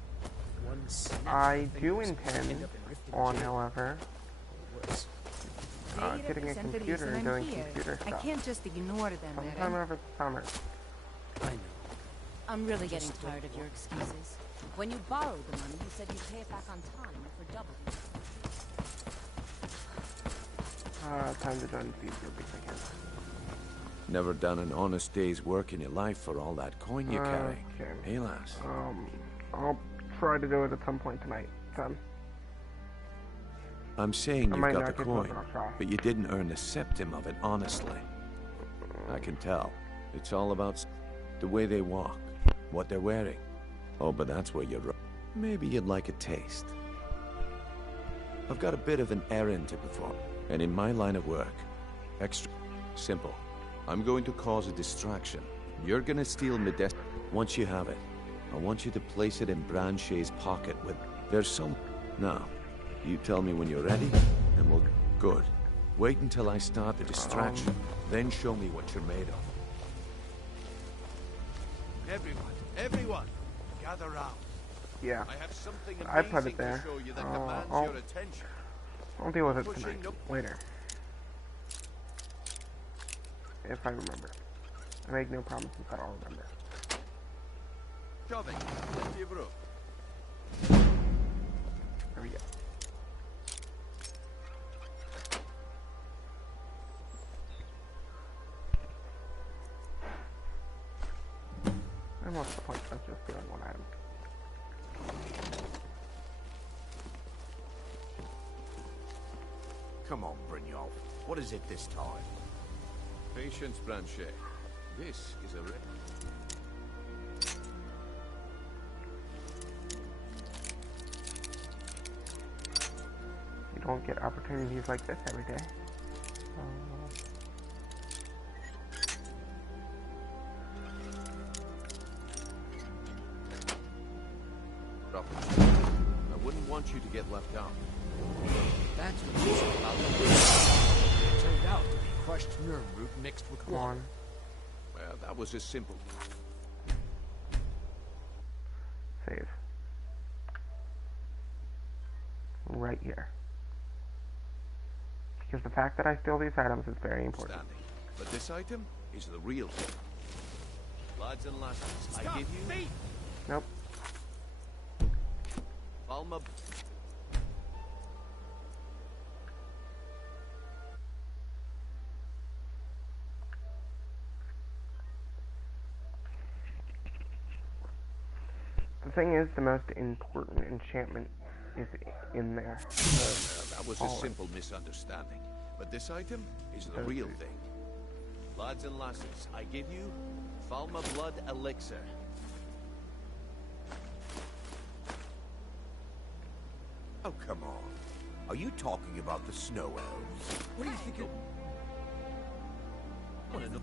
One snap I do intend on, however, getting a computer and doing computer stuff. I can't just ignore them. Sometime over the summer. I know. I'm really getting tired of your excuses. When you borrowed the money, you said you'd pay it back on time for double. Time to join the Thieves Guild if I can. Never done an honest day's work in your life for all that coin you carry. Hey, lass. I'll try to do it at some point tonight, Sam. I'm saying you've got the coin, but you didn't earn a septim of it honestly. I can tell. It's all about the way they walk, what they're wearing. Oh, but that's where you're wrong. Maybe you'd like a taste. I've got a bit of an errand to perform, and in my line of work, extra simple. I'm going to cause a distraction. You're gonna steal Modest. Once you have it, I want you to place it in Branche's pocket with... There's some... Now, you tell me when you're ready, and we'll... Good. Wait until I start the distraction, then show me what you're made of. Everyone, gather round. Yeah. I have something I put it there. to show you that demands your attention. I'll deal with it tonight. Later. If I remember. I make no promises that I'll remember. There we go. And what's the point of just doing one item? Come on, Brynjolf. What is it this time? Patience, Branche. This is a... You don't get opportunities like this every day. I wouldn't want you to get left out. That's what you said about the... It turned out to be crushed nerve root mixed with water. Well, that was as simple. Save. Right here. Because the fact that I steal these items is very important. But this item is the real thing. Lads and lasses, I give you... Nope. Balma... The thing is, the most important enchantment is in there. That was a simple misunderstanding. But this item is the real thing. Lads and lasses, I give you Falma Blood Elixir. Oh, come on. Are you talking about the snow elves? What do you think of... One of the...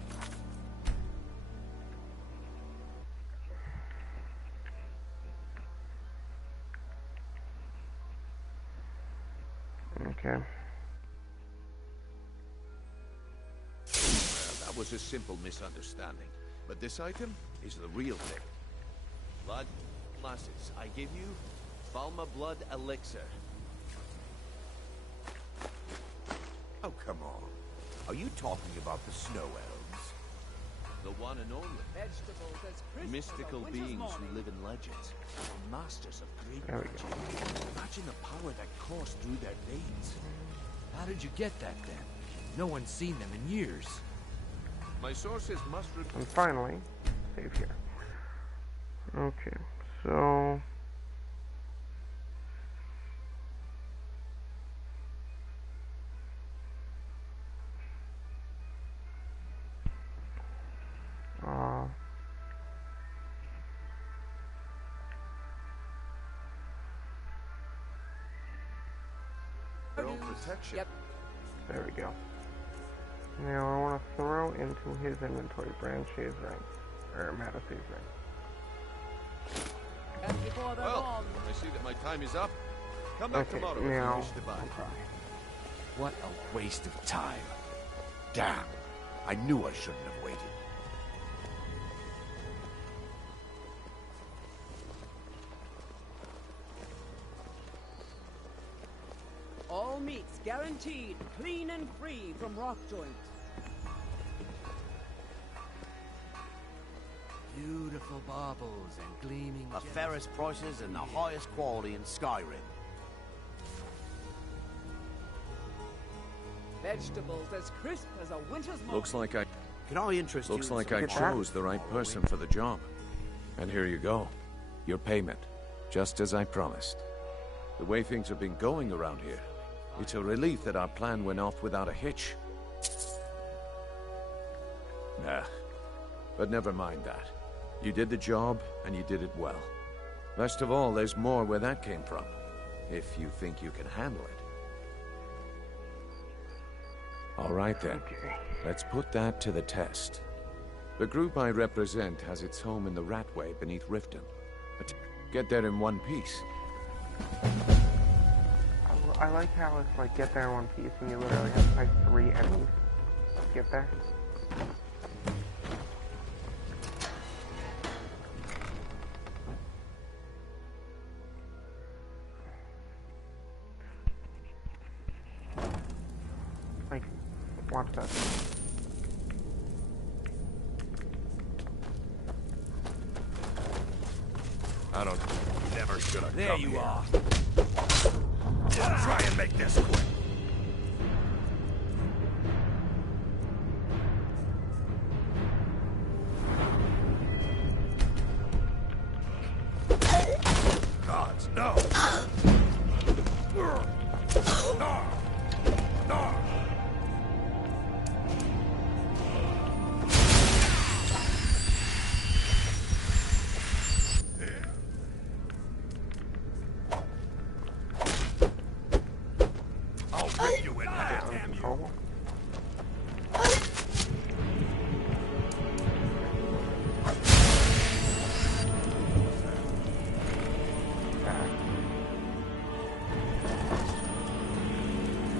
Okay. Well, that was a simple misunderstanding. But this item is the real thing. Blood, lasses, I give you Falma Blood Elixir. Oh, come on. Are you talking about the snow elves? The one and only. Mystical beings who live in legends. Masters of great magic. Imagine the power that coursed through their veins. How did you get that then? No one's seen them in years. My sources must... And finally, save here. Okay, so... Protection. Yep. There we go. Now I want to throw into his inventory Branche's ring. Or Matissey's ring. And before they're gone. I see that my time is up. Come back tomorrow if you wish to buy. What a waste of time. Damn. I knew I shouldn't have waited. All meats guaranteed clean and free from rock joint. Beautiful baubles and gleaming The fairest prices and the highest quality in Skyrim. Vegetables as crisp as a winter's morning. Looks like I... Can I interest you? Looks like I chose the right person for the job. And here you go. Your payment. Just as I promised. The way things have been going around here, it's a relief that our plan went off without a hitch. Nah. But never mind that. You did the job, and you did it well. Best of all, there's more where that came from. If you think you can handle it. All right then. Let's put that to the test. The group I represent has its home in the Ratway beneath Riften. But get there in one piece. I like how it's like get there in one piece and you literally have to fight 3 enemies to get there. Like, watch that. I don't... Never should have There come you here. are. Try and make this quick. Gods, no! No! No! I'll rip you in half, damn you!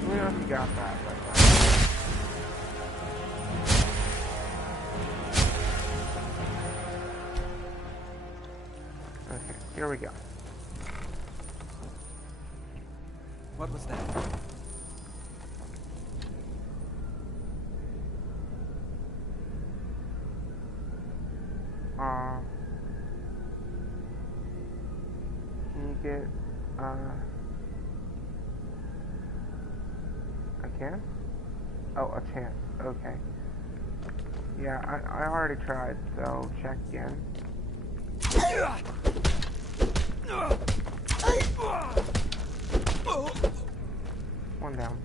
We already got that. Okay, here we go. What was that? Can you get, I can? Oh, a chance. Okay. Yeah, I already tried, so check again. One down.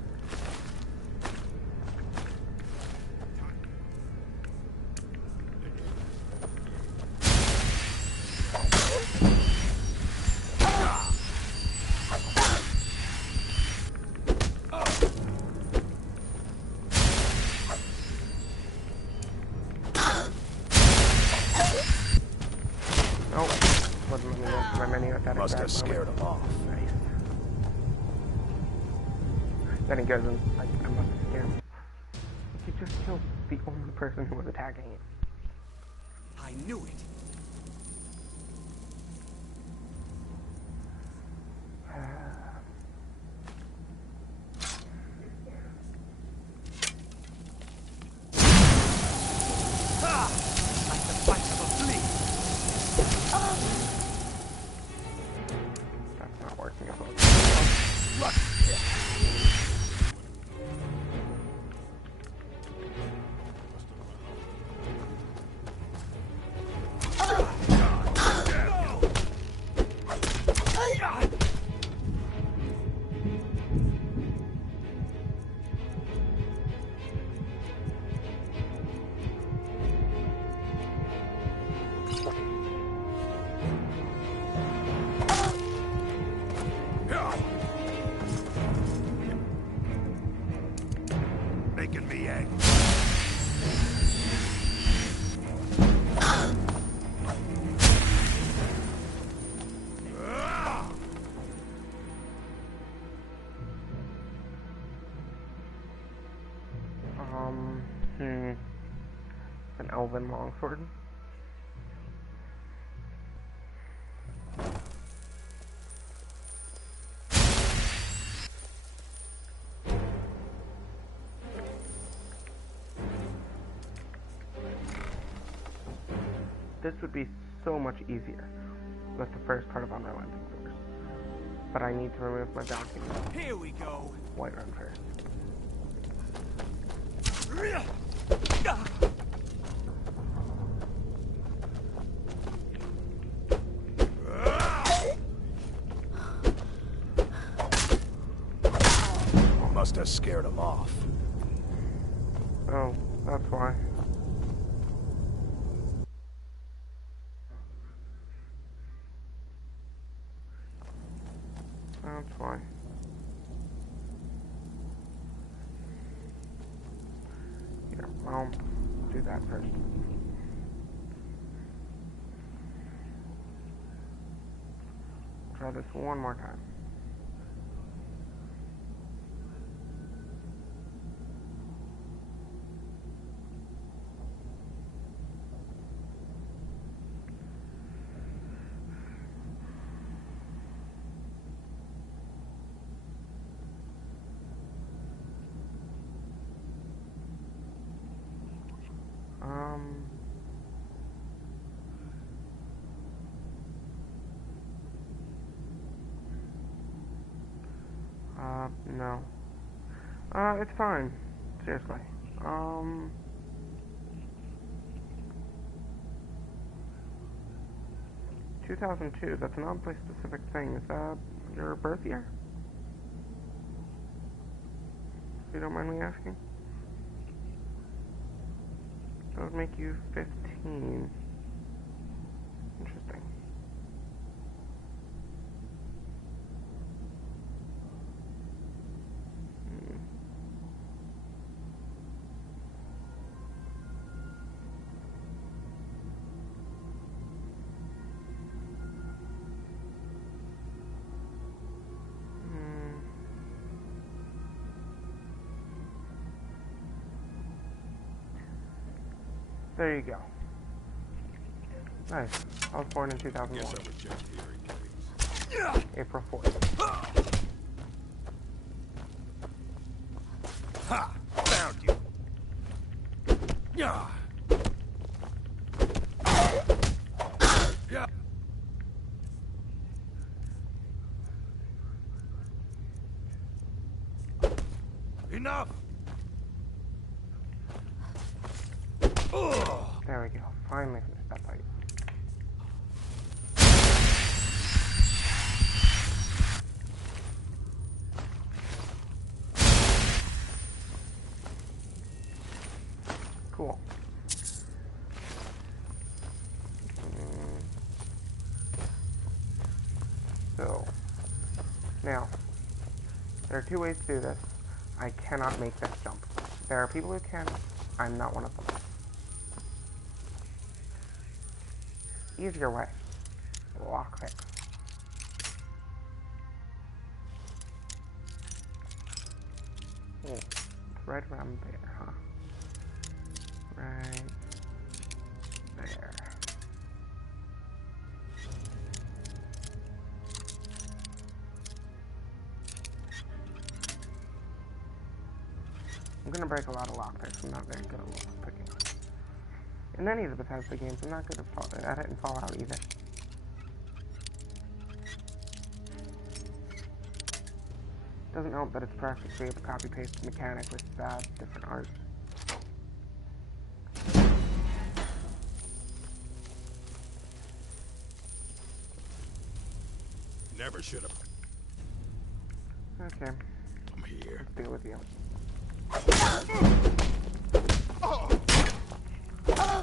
Must have scared him off. Nice. Then he goes and like, I must have scared him. He just killed the only person who was attacking him. I knew it. Making me angry. An elven longsword. This would be so much easier with the first part of Unrelenting Force. But I need to remove my bounty. Here we go. White run first. Must have scared him off. Oh, that's why. That's why. Here, I'll do that first. Try this one more time. No. It's fine. Seriously. 2002, that's an oddly specific thing. Is that your birth year? If you don't mind me asking. That would make you 15. Interesting. There you go. Nice. I was born in 2001. April 4th. Ha! Found you. Yeah. Yeah. Enough. There we go. Finally finished that fight. So, now, there are two ways to do this. I cannot make this jump. There are people who can. I'm not one of them. Easier way. Lockpick. Oh, it's right around there, huh? Right there. I'm gonna break a lot of lockpicks. I'm not very good at lockpicking. In any of the Bethesda games, I'm not good at it in Fallout either. Doesn't help that it's practically a copy-paste mechanic with different art. Never should have. Okay. I'm here. Let's deal with you.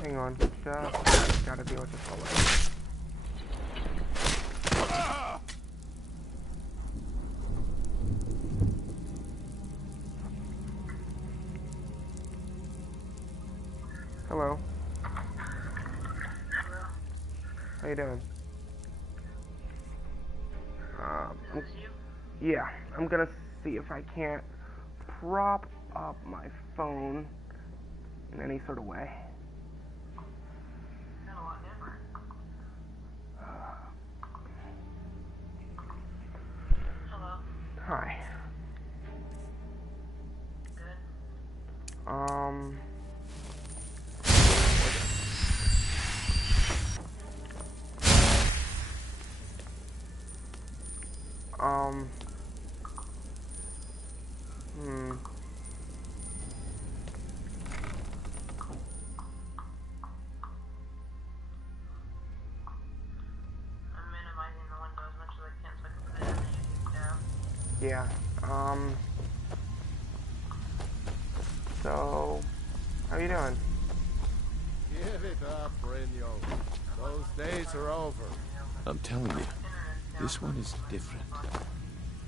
Hang on, just gotta deal with this whole way. Hello. How you doing? Yeah, I'm gonna see if I can't prop up my phone in any sort of way. Hi. Yeah, so, how you doing? Give it up, Brynjo. Those days are over. I'm telling you, this one is different.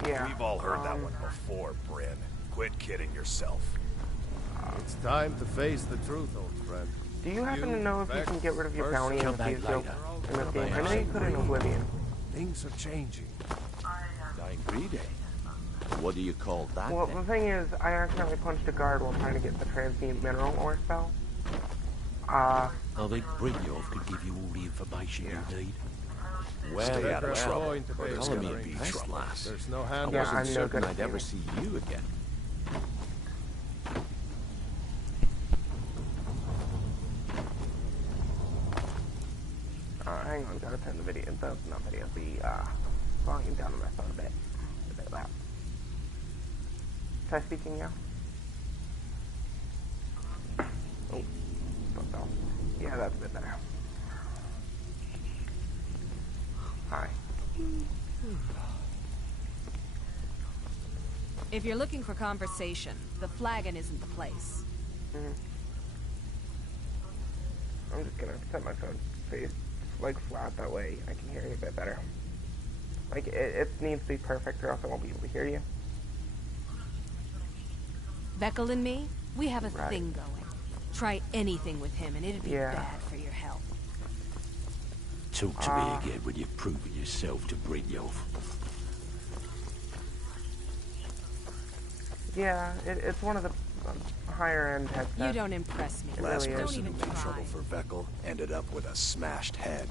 Yeah. We've all heard that one before, Bryn. Quit kidding yourself. It's time to face the truth, old friend. Do you happen to know if you can get rid of your bounty in the Thieves Guild in this game? I know you could in Oblivion. Things are changing. Dying breed, eh? What do you call that? Well, then? the thing is, I accidentally punched a guard while trying to get the transmute mineral ore spell. I think Brynjolf could give you all the information you need. Well, Stay out of trouble, going to or there's Follow gonna me, be best trouble. lass. There's no I hand. Yeah, wasn't I'm no certain good at I'd ever stealing. see you again. Hang on, gotta turn the video, the volume down on my phone a bit. A bit loud. Try speaking now? Oh, don't know. Yeah, that's a bit better. Hi. If you're looking for conversation, the flagon isn't the place. I'm just gonna set my phone face like flat, that way I can hear you a bit better. Like, it needs to be perfect or else I won't be able to hear you. Vekel and me, we have a thing going. Try anything with him and it'd be bad for your health. Talk to me again when you've proven yourself to Brynjolf. Yeah, it's one of the higher end headsets. You don't impress me. Last really person who Don't made even trouble try. for Vekel ended up with a smashed head.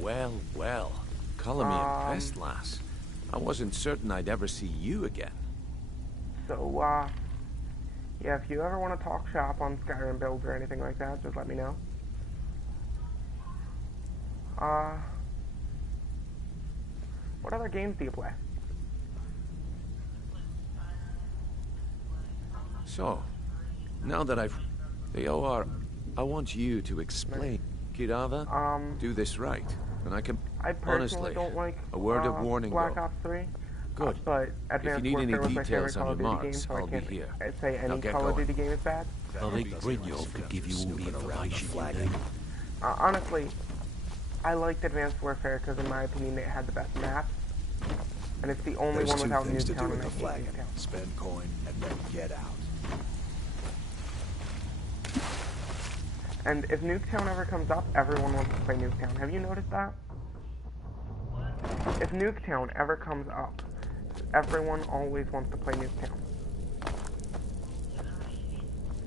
Well, well. Call me impressed, lass. I wasn't certain I'd ever see you again. So, yeah, if you ever want to talk shop on Skyrim builds or anything like that, just let me know. What other games do you play? So, now that the OR, I want you to explain. Kirava, do this right, and I can... I personally honestly, don't like a word of warning, Black though. Ops 3. Good. But If you Advanced need any Warfare was my favorite details Call on of your Duty game, marks, so I I'll be can't here. say Now any get Call of going. Duty game is bad. I think Brynjolf could give you all the information you need. Honestly, I liked Advanced Warfare because in my opinion it had the best maps And it's the only There's one two without things to do Nuketown, with and the I hate flagon. Nuketown. Spend coin and then get out. And if Nuketown ever comes up, everyone wants to play Nuketown. Have you noticed that? If Nuketown ever comes up, everyone always wants to play Nuketown.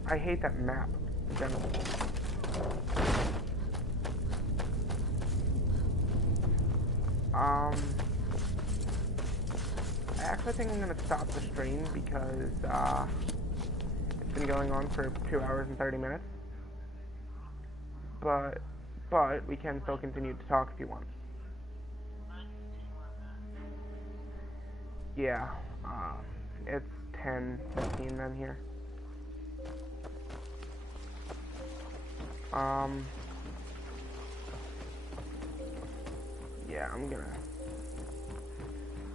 I hate that map in general. I actually think I'm gonna stop the stream because it's been going on for 2 hours and 30 minutes. But we can still continue to talk if you want. Yeah, it's 10:15 then here. Yeah, I'm gonna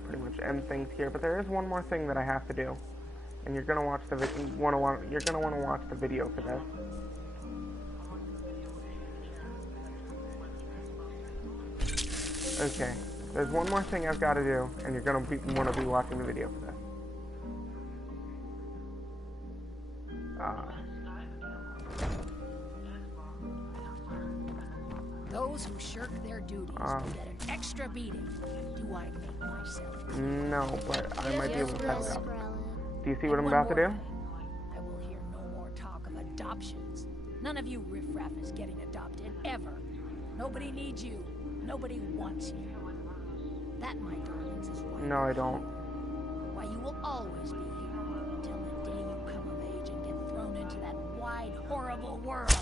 pretty much end things here, but there is one more thing that I have to do, and you're gonna watch the you're gonna want to watch the video for this. Okay, there's one more thing I've got to do, and you're gonna want to be watching the video for this. Those who shirk their duties will get an extra beating. Do I make myself? No, but I might be able to type it up. Do you see what I'm And about to do? I will hear no more talk of adoptions. None of you riffraff is getting adopted, ever. Nobody needs you. Nobody wants you. That, my darlings, is why. No, I don't. Why you will always be here until the day you come of age and get thrown into that wide, horrible world.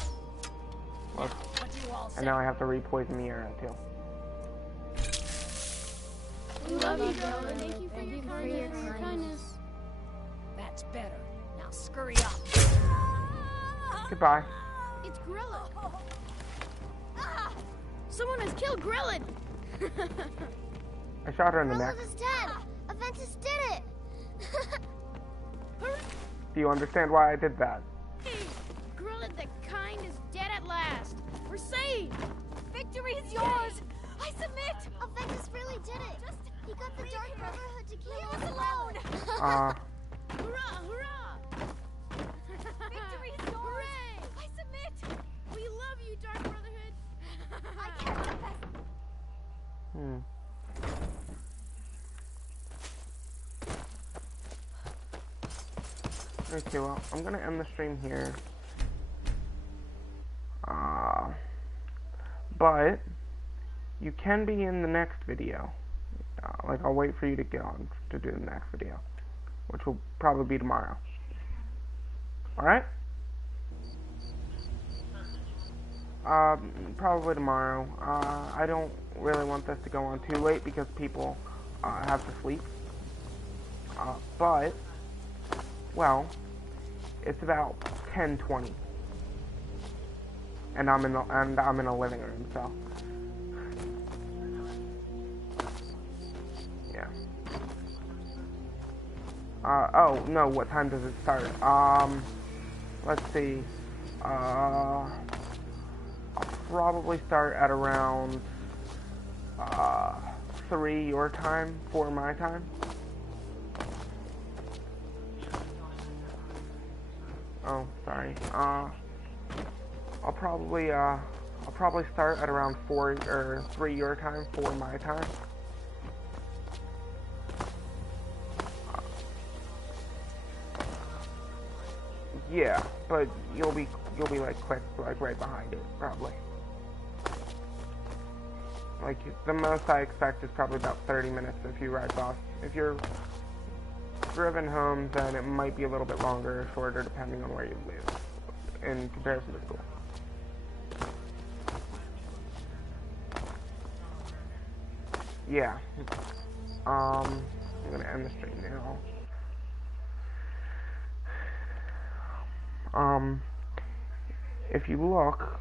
Well, What do you all say? and now I have to re-poison the area too. We love you, darling. Thank you for your kindness. That's better. Now scurry up. Goodbye. It's Grillin. Someone has killed Grillin. I shot her in the neck. Grillin is dead. Aventus did it. Do you understand why I did that? Grillin the kind is dead at last. We're saved. Victory is yours. I submit. Aventus really did it. He got the Dark Brotherhood to keep us alone. Uh. Hurrah! Hurrah! Victory is yours. Hooray! I submit. We love you, Dark Brotherhood. I can't confess. Okay, well, I'm gonna end the stream here. But you can be in the next video. Like, I'll wait for you to get on to do the next video, which will probably be tomorrow. Alright? Probably tomorrow. I don't really want this to go on too late because people have to sleep. But, well, it's about 10:20. And I'm in a living room, so yeah. Oh no, what time does it start? Let's see. I'll probably start at around 3 your time, 4 my time. Oh, sorry. I'll probably start at around 4 or 3 your time, 4 my time. Yeah, but you'll be like quick, like right behind it, probably. Like the most I expect is probably about 30 minutes if you ride bus. If you're driven home, then it might be a little bit longer or shorter depending on where you live in comparison to school. Yeah. I'm gonna end the stream now. If you look